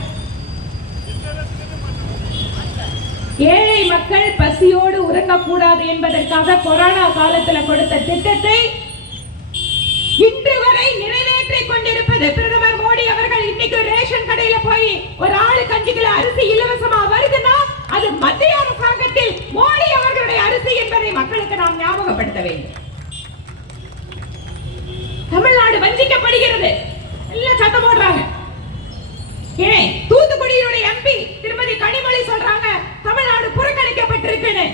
ஏழை மக்கள் பசியோடு உறங்கக்கூடாது என்பதற்காக கொரோனா காலத்தில் கொடுத்த திட்டத்தை இன்று வரை நிறைவேற்றிக் கொண்டிருப்பது பிரதமர் மோடி அவர்கள். இன்னைக்கு ரேஷன் கடையில போய் ஒரு ஆளுக்கு 5 கிலோ அரிசி இலவசமா வருதுன்னா அது மத்திய அரசாங்கத்தில் மோடி அவர்களுடைய அரிசி என்பதை மக்களுக்கு நாம் ஞாபகப்படுத்த வேண்டும். தமிழ்நாடு வஞ்சிக்கப்படுகிறது, எல்லாம் சத்தம் போடுறாங்க. ஏன் தூத்துக்குடியுடைய எம்பி திருமதி கனிமொழி சொல்றாங்க தமிழ்நாடு புறக்கணிக்கப்பட்டிருக்குன்னு.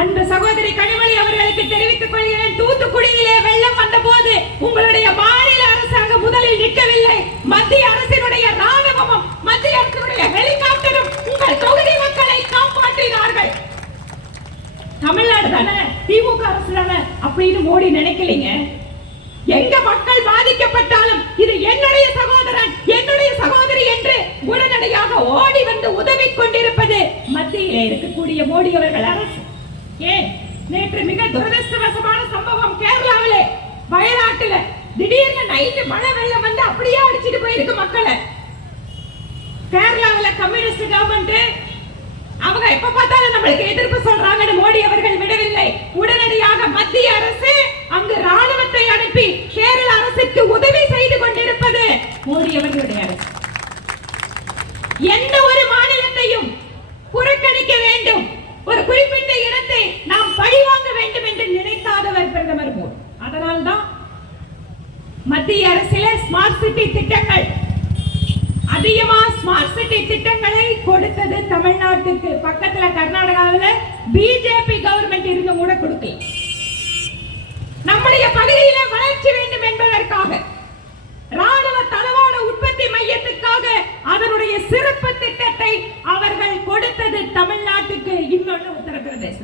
அன்பு சகோதரி கனிமொழி அவர்களுக்கு தெரிவித்துக் கொள்கிறேன், தூத்துக்குடியிலே வெள்ளம் வந்த போது உங்களுடைய மாநில அரசாங்கம் முதலில் நிற்கவில்லை. மத்திய அரசினுடைய ராணுவமும் மத்திய அரசினுடைய ஹெலிகாப்டரும் உங்கள் தொகுதி மக்களை காப்பாற்றினார்கள். தமிழ்நாடு தானே, திமுக அரசு தானே அப்படின்னு மோடி நினைக்கலீங்க. எங்க மக்கள் பாதிக்கப்பட்டாலும் இது என்னுடைய சகோதரன் என்னுடைய சகோதரி என்று உடனடியாக ஓடி வந்து உதவி கொண்டிருப்பது மத்தியிலே இருக்கக்கூடிய மோடி அவர்கள் அரசு. ஏன் நேற்று மிக துரதிர்ஷ்டவசமான சம்பவம் கேரளாவிலே, வயநாட்டுல திடீர்னு நைட்டு மழை வெள்ளம் வந்து அப்படியே அடிச்சிட்டு போயிருக்கு மக்களை. கேரளாவில கம்யூனிஸ்ட் கவர்மெண்ட் அவங்க எப்ப பார்த்தாலும் நம்மளுக்கு எதிர்ப்பு சொல்றாங்கன்னு மோடி அவர்கள் விடவில்லை. உடனடியாக மத்திய அரசு அங்கு ராணுவத்தை அனுப்பி கேரள அரசுக்கு உதவி செய்து கொண்டிருப்பது மோடி அவர்களுடைய அரசு. எந்த ஒரு மாநிலத்தையும் புறக்கணிக்க வேண்டும், ஒரு குறிப்பிட்ட இடத்தை நாம் பழிவாங்க வேண்டும் என்று நினைக்காத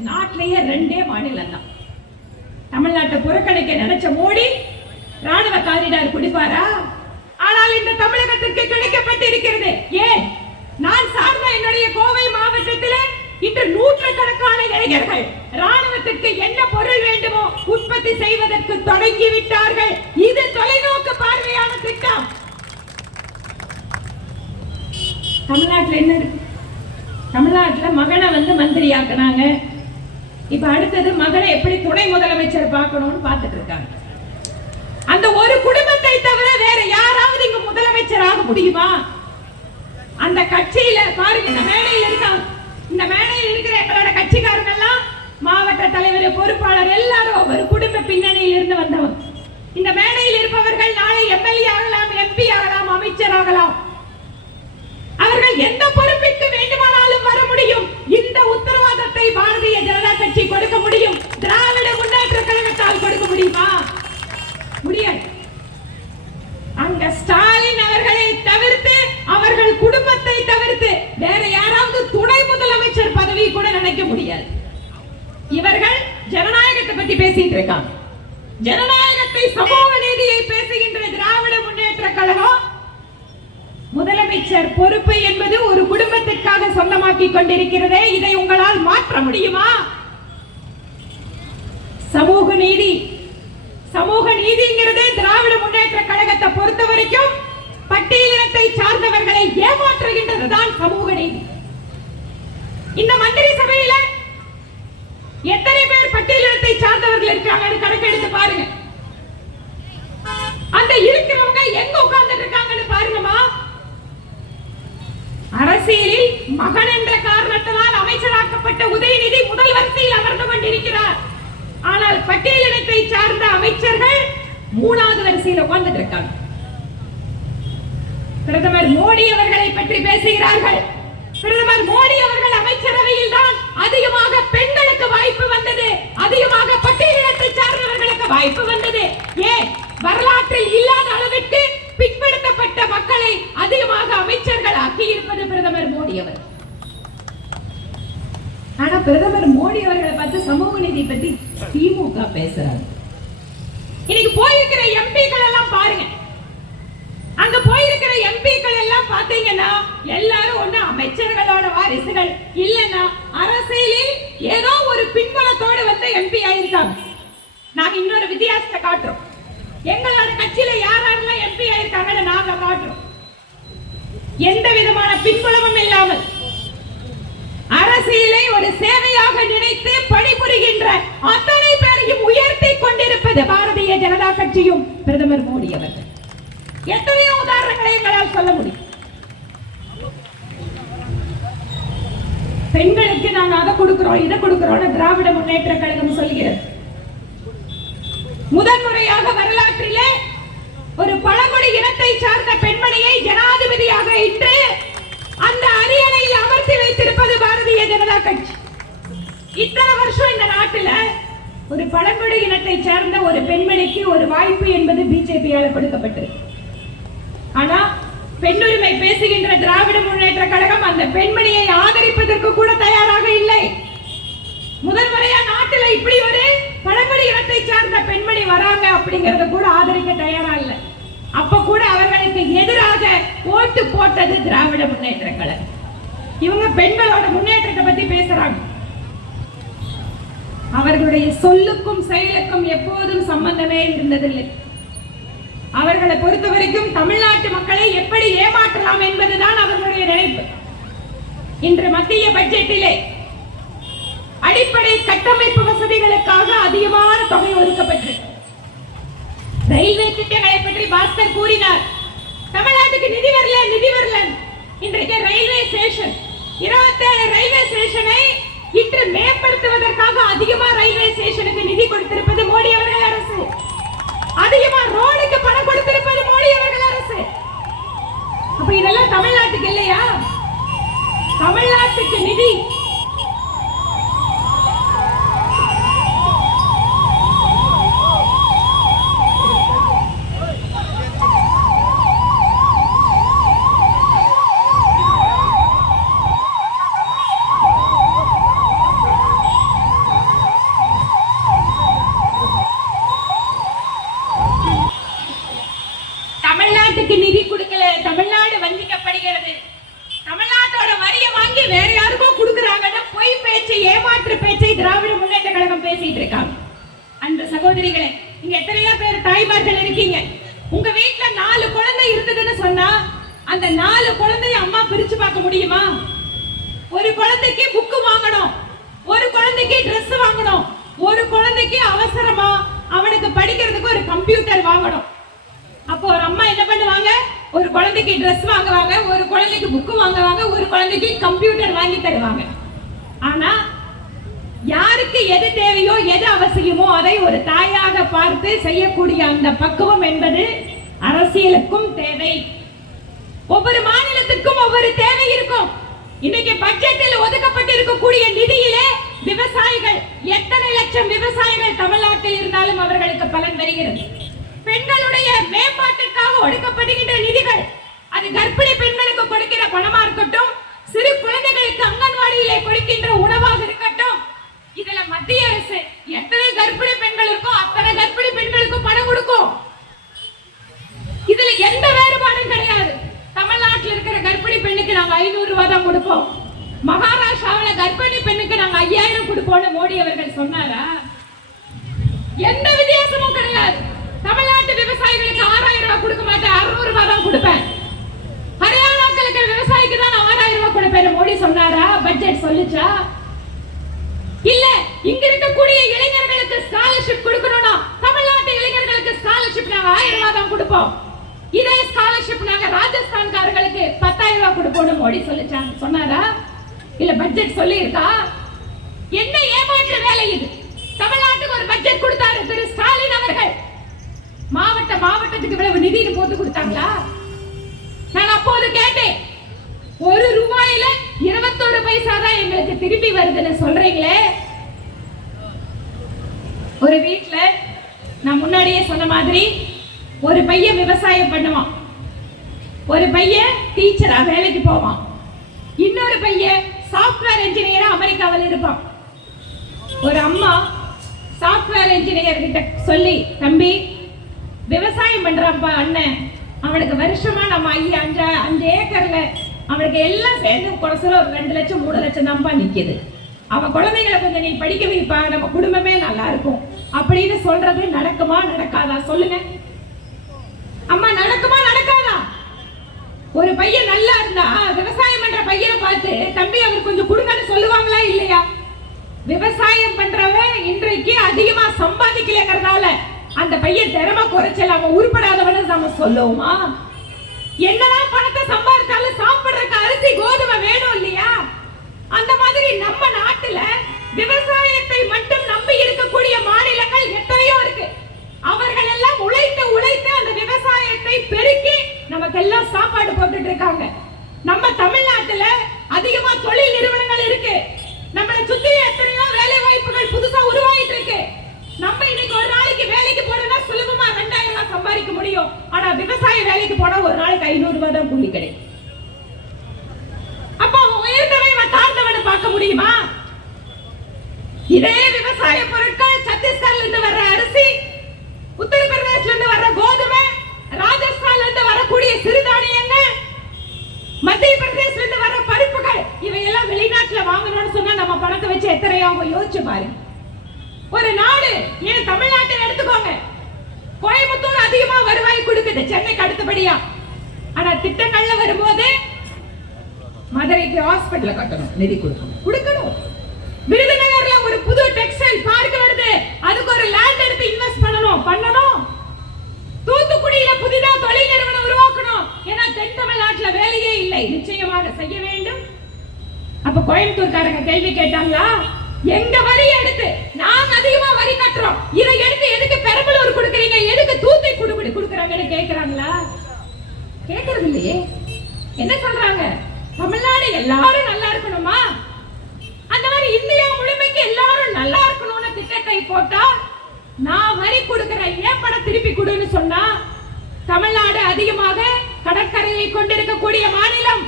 நாட்டிலேயே 2 மாநிலம் தான். தமிழ்நாட்டை புறக்கணிக்க நினைச்ச மோடி ராணுவ காரிடார் குடிப்பாரா? ஆனால் இந்த தமிழகத்திற்கு கிடைக்கப்பட்டிருக்கிறது. ஏன்? நான் சார்ந்த என்னுடைய கோவை மாவட்டத்தில் இன்று நூற்றுக்கணக்கான இளைஞர்கள் ராணுவத்திற்கு என்ன பொருள் வேண்டுமோ உற்பத்தி செய்வதற்கு தொடங்கி விட்டார்கள். இது தொலைநோக்கு பார்வையான திட்டம். தமிழ்நாட்டில் என்ன இருக்கு? தமிழ்நாட்டில் மகனை மந்திரியாக்குனாங்க. இப்ப அடுத்தது மகனை எப்படி துணை முதலமைச்சர் பார்க்கணும்னு பார்த்துட்டு இருக்காங்க. அந்த ஒரு குடும்பத்தை தவிர வேற யாராவது இங்க முதலமைச்சர் ஆக முடியுமா? அந்த கட்சியில பாருங்க, இந்த மேடையில் இருக்காங்க, இந்த மேடையில் இருக்கிற எங்களோட கட்சிக்காரங்க எல்லாம் மாவட்ட தலைவர், பொறுப்பாளர் எல்லாரும் ஒரு குடும்ப பின்னணியில் இருந்து வந்தவங்க. இந்த மேடையில் இருப்பவர்கள் நாளை எம்எல்ஏ ஆகலாம், எம்பி ஆகலாம், அமைச்சர் ஆகலாம். அவர்கள் எந்த பொறுப்பிற்கு வேண்டுமானாலும் வர முடியும். இந்த உத்தரவாதத்தை பாரதிய ஜனதா கட்சி கொடுக்க முடியும். திராவிட முன்னேற்ற கழகத்தால் கொடுக்க முடியுமா? முடியாது. அங்க ஸ்டாலின் அவர்களை தவிர்த்து, அவர்கள் குடும்பத்தை தவிர்த்து வேற யாராவது துணை முதலமைச்சர் பதவி கூட நினைக்க முடியாது. இவர்கள் ஜனநாயகத்தை பத்தி பேசிட்டு இருக்காங்க. ஜனநாயகத்தை, சமூக நீதியை பேசுகின்ற திராவிட முன்னேற்ற கழகம் முதலமைச்சர் பொறுப்பு என்பது ஒரு குடும்பத்திற்காக சொந்தமாக்கி கொண்டிருக்கிறதே. இதை உங்களால் மாற்ற முடியுமா? சமூக நீதி, சமூக நீதிங்கிறது திராவிட முன்னேற்ற கழகத்தை பொறுத்த வரைக்கும் பட்டியலினத்தை சார்ந்தவர்களை ஏமாற்றுகின்றதுதான் சமூக நீதி. இந்த மந்திரி சபையில எத்தனை பேர் பட்டியலினத்தை சார்ந்தவர்கள் இருக்காங்கன்னு கணக்கெடுத்து பாருங்க. அந்த இருக்கிறவங்க எங்க உட்கார்ந்துட்டு இருக்காங்கன்னு பாருங்கம்மா. அரசியலில் மகன் என்ற காரணத்தினால் அமைச்சராக்கப்பட்ட உதயநிதி முதல் வரிசையில் அமர்ந்து கொண்டிருக்கிறார். ஆனால் பட்டியலினத்தை சார்ந்த அமைச்சர்கள் 3வது வரிசையில் உட்கார்ந்துட்டு இருக்காங்க. பிரதமர் மோடி அவர்களை பற்றி பேசுகிறார்கள். பிரதமர் மோடி அவர்கள் அமைச்சரவையில் தான் அதிகமாக பெண்களுக்கு வாய்ப்பு வந்தது, அதிகமாக பட்டியலினத்தை சார்ந்தவர்களுக்கு வாய்ப்பு வந்தது. ஏன்? வரலாற்றில் இல்லாத அளவிற்கு பிற்படுத்தப்பட்ட மக்களை அதிகமாக அமைச்சர்கள் ஆக்கி இருப்பது பிரதமர் மோடி அவர்கள். ஆனா பிரதமர் மோடி அவர்களை பார்த்து சமூக நீதி பத்தி திமுக பேசுறாங்க. இன்னைக்கு போயிருக்கிற எம்பிக்கள் எல்லாம் பாருங்க. அங்க போயிருக்கிற எம்பிக்கள் எல்லாம் பாத்தீங்கன்னா எல்லாரும் ஒண்ணு அமைச்சர்களோட வாரிசுகள், இல்லன்னா அரசியலில் ஏதோ ஒரு பின்புலத்தோடு எம்பி ஆயிருக்காங்க. நாங்க இன்னொரு வித்தியாசத்தை காட்டுறோம். எங்களோட கட்சியில யாரெல்லாம் எம்பி ஆயிருக்காங்கன்னு நாங்க காட்டுறோம். எந்த விதமான பின்புலமும் இல்லாமல் அரசியலை ஒரு சேவையாக நினைத்து பணிபுரிகின்ற அத்தனை பேரையும் உயர்த்தி கொண்டிருப்பது பாரதிய ஜனதா கட்சியும் பிரதமர் மோடி அவர்கள். எத்தனையோ உதாரணங்களை எங்களால் சொல்ல முடியும். பெண்களுக்கு நாங்க அதை கொடுக்கிறோம், இதை கொடுக்கிறோம் திராவிட முன்னேற்ற கழகம் சொல்கிறது. முதன்முறையாக வரலாற்றிலே ஒரு பழங்குடி இனத்தை சார்ந்த பெண்மணியை ஜனாதிபதியாக இன்று அந்த அரியணையில் அமர்த்தி வைத்திருப்பது பாரதிய ஜனதா கட்சி. இத்தனை வருஷம் இந்த நாட்டில் ஒரு பழங்குடி இனத்தை சார்ந்த ஒரு பெண்மணிக்கு ஒரு வாய்ப்பு என்பது பிஜேபியால் கொடுக்கப்பட்டது. ஆனா பெண்ணுரிமை பேசுகின்ற திராவிட முன்னேற்ற கழகம் அந்த பெண்மணியை ஆதரிப்பதற்கு கூட தயாராக இல்லை. முதன்முறையா நாட்டில் இப்படி ஒரு பழங்குடி இனத்தை சார்ந்த பெண்மணி வராங்க அப்படிங்கறத கூட ஆதரிக்க தயாரா இல்லை. அப்ப கூட அவர்களுக்கு எதிராக ஓட்டு போட்டது திராவிட முன்னேற்ற கழகம். இவங்க பெண்களோட முன்னேற்றத்தை பத்தி பேசுறாங்க. அவர்களுடைய சொல்லுக்கும் செயலுக்கும் எப்போதும் சம்பந்தமே இருந்ததில்லை. அவர்களை பொறுத்த வரைக்கும் தமிழ்நாட்டு மக்களை எப்படி ஏமாற்றலாம் என்பதுதான் அவர்களுடைய நினைப்பு. இன்று மத்திய பட்ஜெட்டிலே அடிப்படை கட்டமைப்பு வசதிகளுக்காக அதிகமான தொகை ஒதுக்கப்பட்டது. ரயில்வே திட்டங்களை பற்றி பாஸ்கர் கூறினார். தமிழ்நாட்டுக்கு நிதி வரல. இன்றைக்கு ரயில்வே ஸ்டேஷன் 27 ரயில்வே ஸ்டேஷனை இன்று மேம்படுத்துவதற்காக அதிகமா ரயில்வே ஸ்டேஷனுக்கு நிதி கொடுத்திருப்பது மோடி அவர்கள் அரசு. அதிகமா ரோடுக்கு பணம் கொடுத்திருப்பது மோடி அவர்கள் அரசு. அப்ப இதெல்லாம் தமிழ்நாட்டுக்கு இல்லையா? தமிழ்நாட்டுக்கு நிதி பண்ணிட்டு இருக்காங்க. அந்த சகோதரிகளே, இங்க எத்தனையோ பேர் தாய்மார்கள் இருக்கீங்க. உங்க வீட்டுல 4 குழந்தை இருந்ததுன்னு சொன்னா அந்த 4 குழந்தைய அம்மா பிரிச்சு பார்க்க முடியுமா? ஒரு குழந்தைக்கு புக்கு வாங்கணும், ஒரு குழந்தைக்கு ட்ரெஸ் வாங்கணும், ஒரு குழந்தைக்கு அவசரமா அவனுக்கு படிக்கிறதுக்கு ஒரு கம்ப்யூட்டர் வாங்கணும். அப்போ ஒரு அம்மா என்ன பண்ணுவாங்க? ஒரு குழந்தைக்கு ட்ரெஸ் வாங்குவாங்க, ஒரு குழந்தைக்கு புக்கு வாங்குவாங்க, ஒரு குழந்தைக்கு கம்ப்யூட்டர் வாங்கி தருவாங்க. ஆனா யாருக்கு எது தேவையோ எது அவசியமோ அதை ஒரு தாயாக பார்த்து செய்யக்கூடிய அந்த பக்குவம் என்பது அரசியலுக்கும் தேவை. ஒவ்வொரு மாநிலத்துக்கும் ஒவ்வொரு தேவை இருக்கும். இன்னைக்கு பட்ஜெட்டில் ஒதுக்கப்பட்டிருக்கக்கூடிய நிதியிலே விவசாயிகள் எத்தனை லட்சம் விவசாயிகள் தமிழ்நாட்டில் இருந்தாலும் அவர்களுக்கு பலன் வருகிறது. பெண்களுடைய மேம்பாட்டிற்காக ஒதுக்கப்படுகின்ற நிதிகள், அது கர்ப்பிணி பெண்களுக்கு கொடுக்கிற பணமா இருக்கட்டும், சிறு குழந்தைகளுக்கு அங்கன்வாடியிலே கொடுக்கின்ற உணவாக இருக்கட்டும், இதுல மத்திய அரசு எத்தனை கர்ப்பிணி பெண்கள் இருக்கோ அத்தனை கர்ப்பிணி பெண்களுக்கும் பணம் கொடுக்கும். இதுல எந்த வேறுபாடும் கிடையாது. தமிழ்நாட்டில் இருக்கிற கர்ப்பிணி பெண்ணுக்கு நாங்க 500 ரூபாய் தான் கொடுப்போம், மகாராஷ்டிராவில் கர்ப்பிணி பெண்ணுக்கு நாங்க 5000 கொடுப்போம்னு மோடி அவர்கள் சொன்னாரா? எந்த வித்தியாசமும் கிடையாது. தமிழ்நாட்டு விவசாயிகளுக்கு 6000 ரூபாய் கொடுக்க மாட்டேன், 600 ரூபாய் தான் கொடுப்பேன். ஹரியானாக்களுக்கு விவசாயிக்கு தான் 6000 ரூபாய் கொடுப்பேன் மோடி சொன்னாரா? பட்ஜெட் சொல்லுச்சா? இல்ல. இங்க இருக்கக்கூடிய இளைஞர்களுக்கு ஸ்காலர்ஷிப் கொடுக்கணும்னா தமிழ்நாட்டு இளைஞர்களுக்கு ஸ்காலர்ஷிப் நாங்க 1000 ரூபாய் தான் கொடுப்போம். இதே ஸ்காலர்ஷிப் நாங்க ராஜஸ்தான்காரர்களுக்கு 10000 ரூபாய் கொடுப்போம்னு மோடி சொல்லிச்சாங்க, சொன்னாரா? இல்ல பட்ஜெட் சொல்லி இருக்கா? என்ன ஏமாற்ற வேலை இது? தமிழ்நாட்டுக்கு ஒரு பட்ஜெட் கொடுத்தாரு திரு ஸ்டாலின் அவர்கள். மாவட்டத்துக்கு இவ்வளவு நிதி போட்டு கொடுத்தாங்களா? நான் அப்போது கேட்டேன், 1 ரூபாயில 21 பைசா தான் எங்களுக்கு திருப்பி வருதுன்னு சொல்றீங்களே. ஒரு வீட்டுல நான் முன்னாடியே சொன்ன மாதிரி ஒரு பையன் விவசாயம் பண்ணுவான், ஒரு பையன் டீச்சரா வேலைக்கு போவான், இன்னொரு பையன் சாஃப்ட்வேர் இன்ஜினியரா அமெரிக்காவில் இருப்பான். ஒரு அம்மா சாஃப்ட்வேர் இன்ஜினியர் கிட்ட சொல்லி, தம்பி விவசாயம் பண்றான்ப்பா அண்ணன், அவனுக்கு வருஷமா நம்ம 5 ஏக்கர்ல அவனுக்கு எல்லாம் சேர்ந்து குறைச்சல ஒரு 2 லட்சம் 3 லட்சம் தான்ப்பா நிக்குது, அவன் குழந்தைகளை கொஞ்சம் நீ படிக்க வைப்பா, நம்ம குடும்பமே நல்லா இருக்கும் அப்படின்னு சொல்றது நடக்குமா நடக்காதா? சொல்லுங்க அம்மா, நடக்குமா நடக்காதா? ஒரு பையன் நல்லா இருந்தா விவசாயம் பண்ற பையனை பார்த்து தம்பி அவர் கொஞ்சம் கொடுங்கன்னு சொல்லுவாங்களா இல்லையா? விவசாயம் பண்றவன் இன்றைக்கு அதிகமா சம்பாதிக்கலங்கிறதால அந்த பையன் திறமை குறைச்சல், அவன் உருப்படாதவன்னு நம்ம சொல்லுவோமா? என்னதான் பணத்தை சம்பாதிச்சாலும் சாப்பிடுறதுக்கு அரிசி கோதுமை வேணும் இல்லையா? அந்த மாதிரி நம்ம நாட்டுல விவசாயத்தை மட்டும் நம்பி இருக்கக்கூடிய மாநிலங்கள் எத்தனையோ இருக்கு. அவர்கள் எல்லாம் உழைத்து உழைத்து அந்த விவசாயத்தை பெருக்கி நமக்கெல்லாம் சாப்பாடு போட்டுட்டு இருக்காங்க. நம்ம தமிழ்நாட்டுல அதிகமா தொழில் நிறுவனங்கள் இருக்கு, நம்மளை சுத்தி எத்தனையோ வேலை வாய்ப்புகள் புதுசா உருவாயிட்டு இருக்கு. நம்ம இன்னைக்கு ஒரு நாளைக்கு வேலைக்கு போனா சுலபமா 2000 ரூபாய் சம்பாதிக்க முடியும். ஆனா விவசாய வேலைக்கு போனா ஒரு நாளைக்கு 500 ரூபாய் தான் கூலி கிடைக்கும். அப்ப உயர்ந்தவன் தாழ்ந்தவனை பார்க்க முடியுமா? இதே விவசாய பொருட்கள் சத்தீஸ்கர்ல இருந்து வர்ற அரிசி, உத்தரப்பிரதேசல இருந்து வர்ற கோதுமை, ராஜஸ்தான்ல இருந்து வரக்கூடிய சிறுதானியங்கள், மத்திய பிரதேசல இருந்து வர பருப்புகள், இவையெல்லாம் வெளிநாட்டுல வாங்கணும்னு சொன்னா நம்ம பணத்தை வச்சு எத்தனையாவும் யோசிச்சு பாருங்க. ஒரு நாடு, ஏன் தமிழ்நாட்டை எடுத்துக்கோங்க, கோயம்புத்தூர் அதிகமா வருவாய் கொடுக்குது சென்னைக்கு அடுத்தபடியா. ஆனா திட்டங்கள்ல வரும்போது மதுரைக்கு ஹாஸ்பிடல் கட்டணும், நிதி கொடுக்கணும். விருதுநகர்ல ஒரு புது டெக்ஸ்டைல் பார்க் வருது, அதுக்கு ஒரு லேண்ட் எடுத்து இன்வெஸ்ட் பண்ணணும். தூத்துக்குடியில புதிதா தொழில் நிறுவனம் உருவாக்கணும். ஏன்னா தென் தமிழ்நாட்டுல வேலையே இல்லை, நிச்சயமாக செய்ய வேண்டும். அப்ப கோயம்புத்தூர்காரங்க கேள்வி கேட்டாங்களா? எங்க வரி எடுத்து நாங்க அதிகமா வரி கட்டுறோம், இதை எடுத்து எதுக்கு பெரம்பலூர் கொடுக்குறீங்க, எதுக்கு தூத்துக்குடி கொடுக்குறாங்கன்னு கேக்குறாங்களா? கேக்குறது இல்லையே. என்ன சொல்றாங்க? தமிழ்நாடு எல்லாரும் நல்லா இருக்கணுமா? அந்த மாதிரி இந்தியா முழுமைக்கு எல்லாரும் நல்லா இருக்கணும்னு திட்டத்தை போட்டா நான் வரி கொடுக்கிறேன், ஏன் பணம் திருப்பி கொடுன்னு சொன்னா தமிழ்நாடு அதிகமாக கடற்கரையை கொண்டிருக்கக்கூடிய மாநிலம்.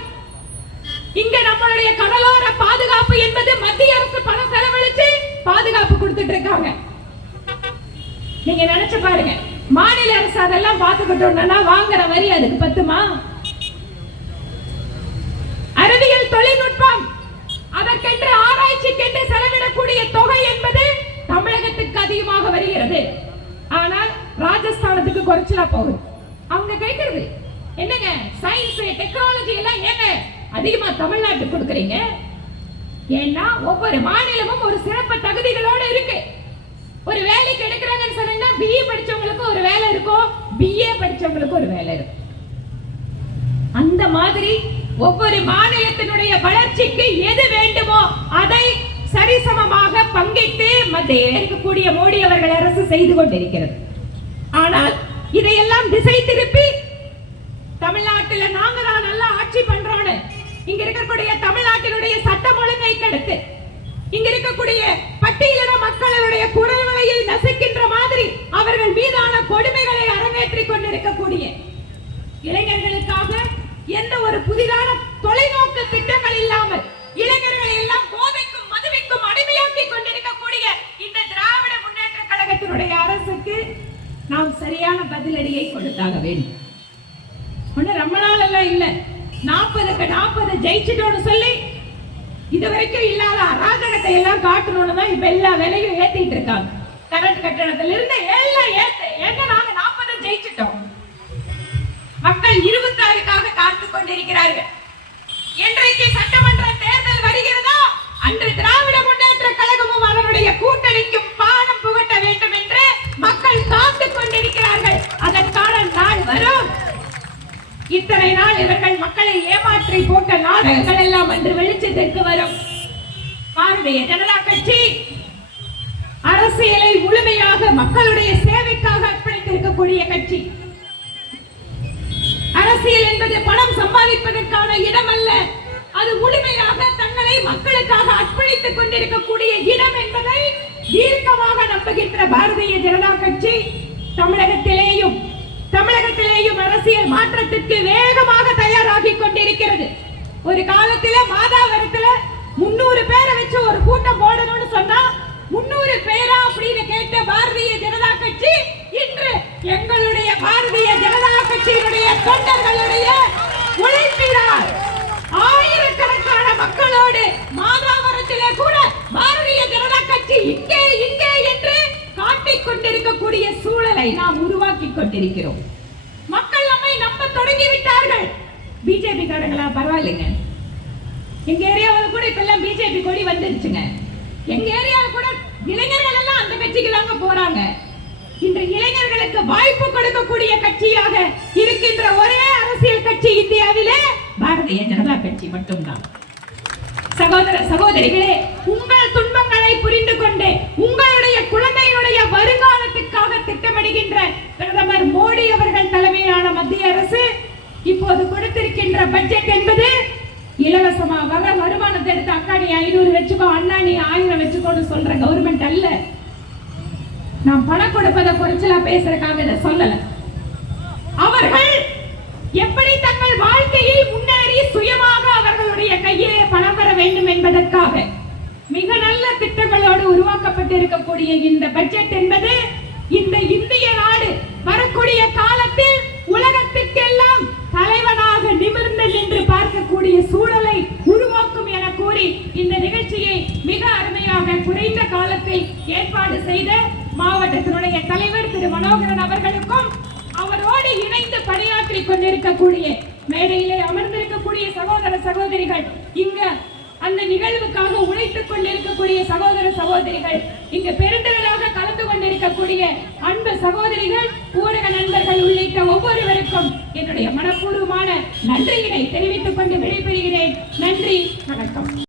இங்க நம்மளுடைய கடலோர பாதுகாப்பு என்பது மத்திய அரசு பணம் செலவழிச்சு பாதுகாப்பு கொடுத்துட்டு இருக்காங்க. நீங்க நினைச்சு பாருங்க, மாநில அரசு அதெல்லாம் பாத்துக்கிட்டோம்னா வாங்குற வரி அதுக்கு பத்துமா? அறிவியல் தொழில்நுட்பம், அதற்கென்று ஆராய்ச்சிக்கென்று செலவிடக்கூடிய தொகை என்பது தமிழகத்தில் இருக்கிறது. ஆனால் ராஜஸ்தானத்துக்கு குறைச்சலா போகுது. அவங்க கேட்கறது என்னங்க, சயின்ஸ் டெக்னாலஜி எல்லாம் ஏங்க அதிகமா தமிழ்நாட்டுக்கு கொடுக்குறீங்க? ஏன்னா ஒவ்வொரு மாநிலமும் ஒரு சிறப்பு தகுதிகளோட இருக்கு. ஒரு வேலைக்கு எடுக்கிறாங்கன்னு சொன்னா பிஏ படிச்சவங்களுக்கு ஒரு வேலை இருக்கும், பிஏ படிச்சவங்களுக்கு ஒரு வேலை இருக்கும். அந்த மாதிரி ஒவ்வொரு மாநிலத்தினுடைய வளர்ச்சிக்கு எது வேண்டுமோ அதை சரிசமமாக பங்கிட்டு மத்திய இருக்கக்கூடிய மோடி அவர்கள் அரசு செய்து கொண்டிருக்கிறது. ஆனால் இதையெல்லாம் திசை திருப்பி தமிழ்நாட்டில் நாங்க தான் நல்லா ஆட்சி பண்றோம்னு இங்க இருக்கக்கூடிய தமிழ்நாட்டினுடைய சட்டம் ஒழுங்கை கெடுத்து இங்க இருக்கக்கூடிய பட்டியலின மக்களுடைய குரல் வலையை நசுக்கின்ற மாதிரி அவர்கள் மீதான கொடுமைகளை அரங்கேற்றிக் கொண்டிருக்கக்கூடிய இளைஞர்களுக்காக எந்த ஒரு புதிதான தொலைநோக்கு திட்டங்கள் இல்லாமல் இளைஞர்களை எல்லாம் போதைக்கும் மதுவிக்கும் அடிமையாக்கி கொண்டிருக்கக்கூடிய இந்த திராவிட முன்னேற்ற கழகத்தினுடைய அரசுக்கு நாம் சரியான பதிலடியை கொடுத்தாக வேண்டும். ஒண்ணு ரொம்ப நாள் எல்லாம் இல்ல, 40க்கு 40 ஜெயிச்சிட்டோன்னு சொல்லி இதுவரைக்கும் இல்லாத அராஜகத்தை எல்லாம் காட்டணும்னு தான் இப்ப எல்லா விலையும் ஏத்திட்டு இருக்காங்க. கரண்ட் கட்டணத்துல இருந்து எல்லாம் ஏங்க நாங்க 40 ஜெயிச்சிட்டோம். மக்கள் 26க்காக காத்துக் கொண்டிருக்கிறார்கள். என்றைக்கு சட்டமன்ற தேர்தல் வருகிறதோ அன்று திராவிட முன்னேற்ற கழகமும் அவருடைய கூட்டணிக்கும் பாடம் புகட்ட வேண்டும் என்று மக்கள் காத்துக் கொண்டிருக்கிறார்கள். அதற்கான நாள் வரும். இத்தனை நாள் இவர்கள் மக்களை ஏமாற்றி போட்ட நாடகங்கள் எல்லாம் அன்று வெளிச்சத்திற்கு வரும். பாரதிய ஜனதா கட்சி அரசியலை முழுமையாக மக்களுடைய சேவைக்காக அர்ப்பணித்திருக்கக்கூடிய கட்சி. அரசியல் என்பது பணம் சம்பாதிப்பதற்கான இடம் அல்ல, அது முழுமையாக தங்களை மக்களுக்காக அர்ப்பணித்துக் கொண்டிருக்கக்கூடிய இடம் என்பதை தீர்க்கமாக நம்புகின்ற பாரதிய ஜனதா கட்சி தமிழகத்திலேயும் அரசியல் மாற்றத்திற்கு வேகமாக தயாராகி கொண்டிருக்கிறது. ஒரு காலத்தில மாதாவரத்துல 300 பேரை வச்சு ஒரு கூட்டம் போடணும்னு சொன்னா 300 பேரா அப்படின்னு கேட்ட பாரதிய ஜனதா கட்சி இன்று எங்களுடைய பாரதிய ஜனதா கட்சியினுடைய தொண்டர்களுடைய உழைப்பினால் ஆயிரக்கணக்கான மக்களோடு மாதாவரத்திலே கூட பாரதிய ஜனதா கட்சி இங்கே என்று காட்டிக் கொண்டிருக்கக்கூடிய சூழலை நாம் உருவாக்கி கொண்டிருக்கிறோம். மக்கள் நம்மை நம்ப தொடங்கி விட்டார்கள். பிஜேபி காரங்களா பரவாயில்லைங்க, எங்க ஏரியாவில் கூட இப்ப எல்லாம் பிஜேபி கொடி வந்துருச்சுங்க. எங்க ஏரியாவில் கூட இளைஞர்கள் எல்லாம் அந்த கட்சிக்கு தாங்க போறாங்க. இந்த இளைஞர்களுக்கு வாய்ப்பு கொடுக்கக்கூடிய கட்சியாக இருக்கின்ற ஒரே அரசியல் கட்சி இந்தியாவிலே பாரதிய ஜனதா கட்சி மட்டும்தான். சகோதர சகோதரிகளே, உங்கள் துன்பங்களை புரிந்து கொண்டு உங்களுடைய குழந்தையுடைய வருங்காலத்திற்காக திட்டமிடுகின்ற பிரதமர் மோடி அவர்கள் தலைமையிலான மத்திய அரசு இப்போது கொடுத்திருக்கின்ற பட்ஜெட் என்பது இலவசமா வர வருமானத்தை எடுத்து அக்கா நீ 500 வச்சுக்கோ, அண்ணா நீ 1000 வச்சுக்கோன்னு சொல்ற கவர்மெண்ட் அல்ல. நாம் பணம் கொடுப்பதை குறைச்சலா பேசுறதுக்காக இதை சொல்லல. அவர்கள் எப்படி தங்கள் வாழ்க்கையை முன்னேறி சுயமாக அவர்களுடைய கையிலே பணம் பெற வேண்டும் என்பதற்காக மிக நல்ல திட்டங்களோடு உருவாக்கப்பட்டிருக்கக்கூடிய இந்த பட்ஜெட் என்பது இந்த இந்திய நாடு வரக்கூடிய காலத்தில் உலகத்திற்கெல்லாம் தலைவனாக நிமிர்ந்து நின்று பார்க்கக்கூடிய சூழலை உருவாக்கும் என கூறி இந்த நிகழ்ச்சியை மிக அருமையாக குறைந்த காலத்தில் ஏற்பாடு செய்த மாவட்டத்தினுடைய தலைவர் திரு மனோகரன் அவர்களுக்கும் அவரோடு இணைந்து பணியாற்றி கொண்டிருக்கக்கூடிய மேடையிலே அமர்ந்திருக்கக்கூடிய சகோதர சகோதரிகள், இங்க அந்த நிகழ்வுக்காக உழைத்துக் கொண்டிருக்கக்கூடிய சகோதர சகோதரிகள், இங்க பெருந்திரளாக கலந்து கொண்டிருக்கக்கூடிய அன்பு சகோதரிகள், ஊடக நண்பர்கள் உள்ளிட்ட ஒவ்வொருவருக்கும் என்னுடைய மனப்பூர்வமான நன்றியினை தெரிவித்துக் கொண்டு விடைபெறுகிறேன். நன்றி, வணக்கம்.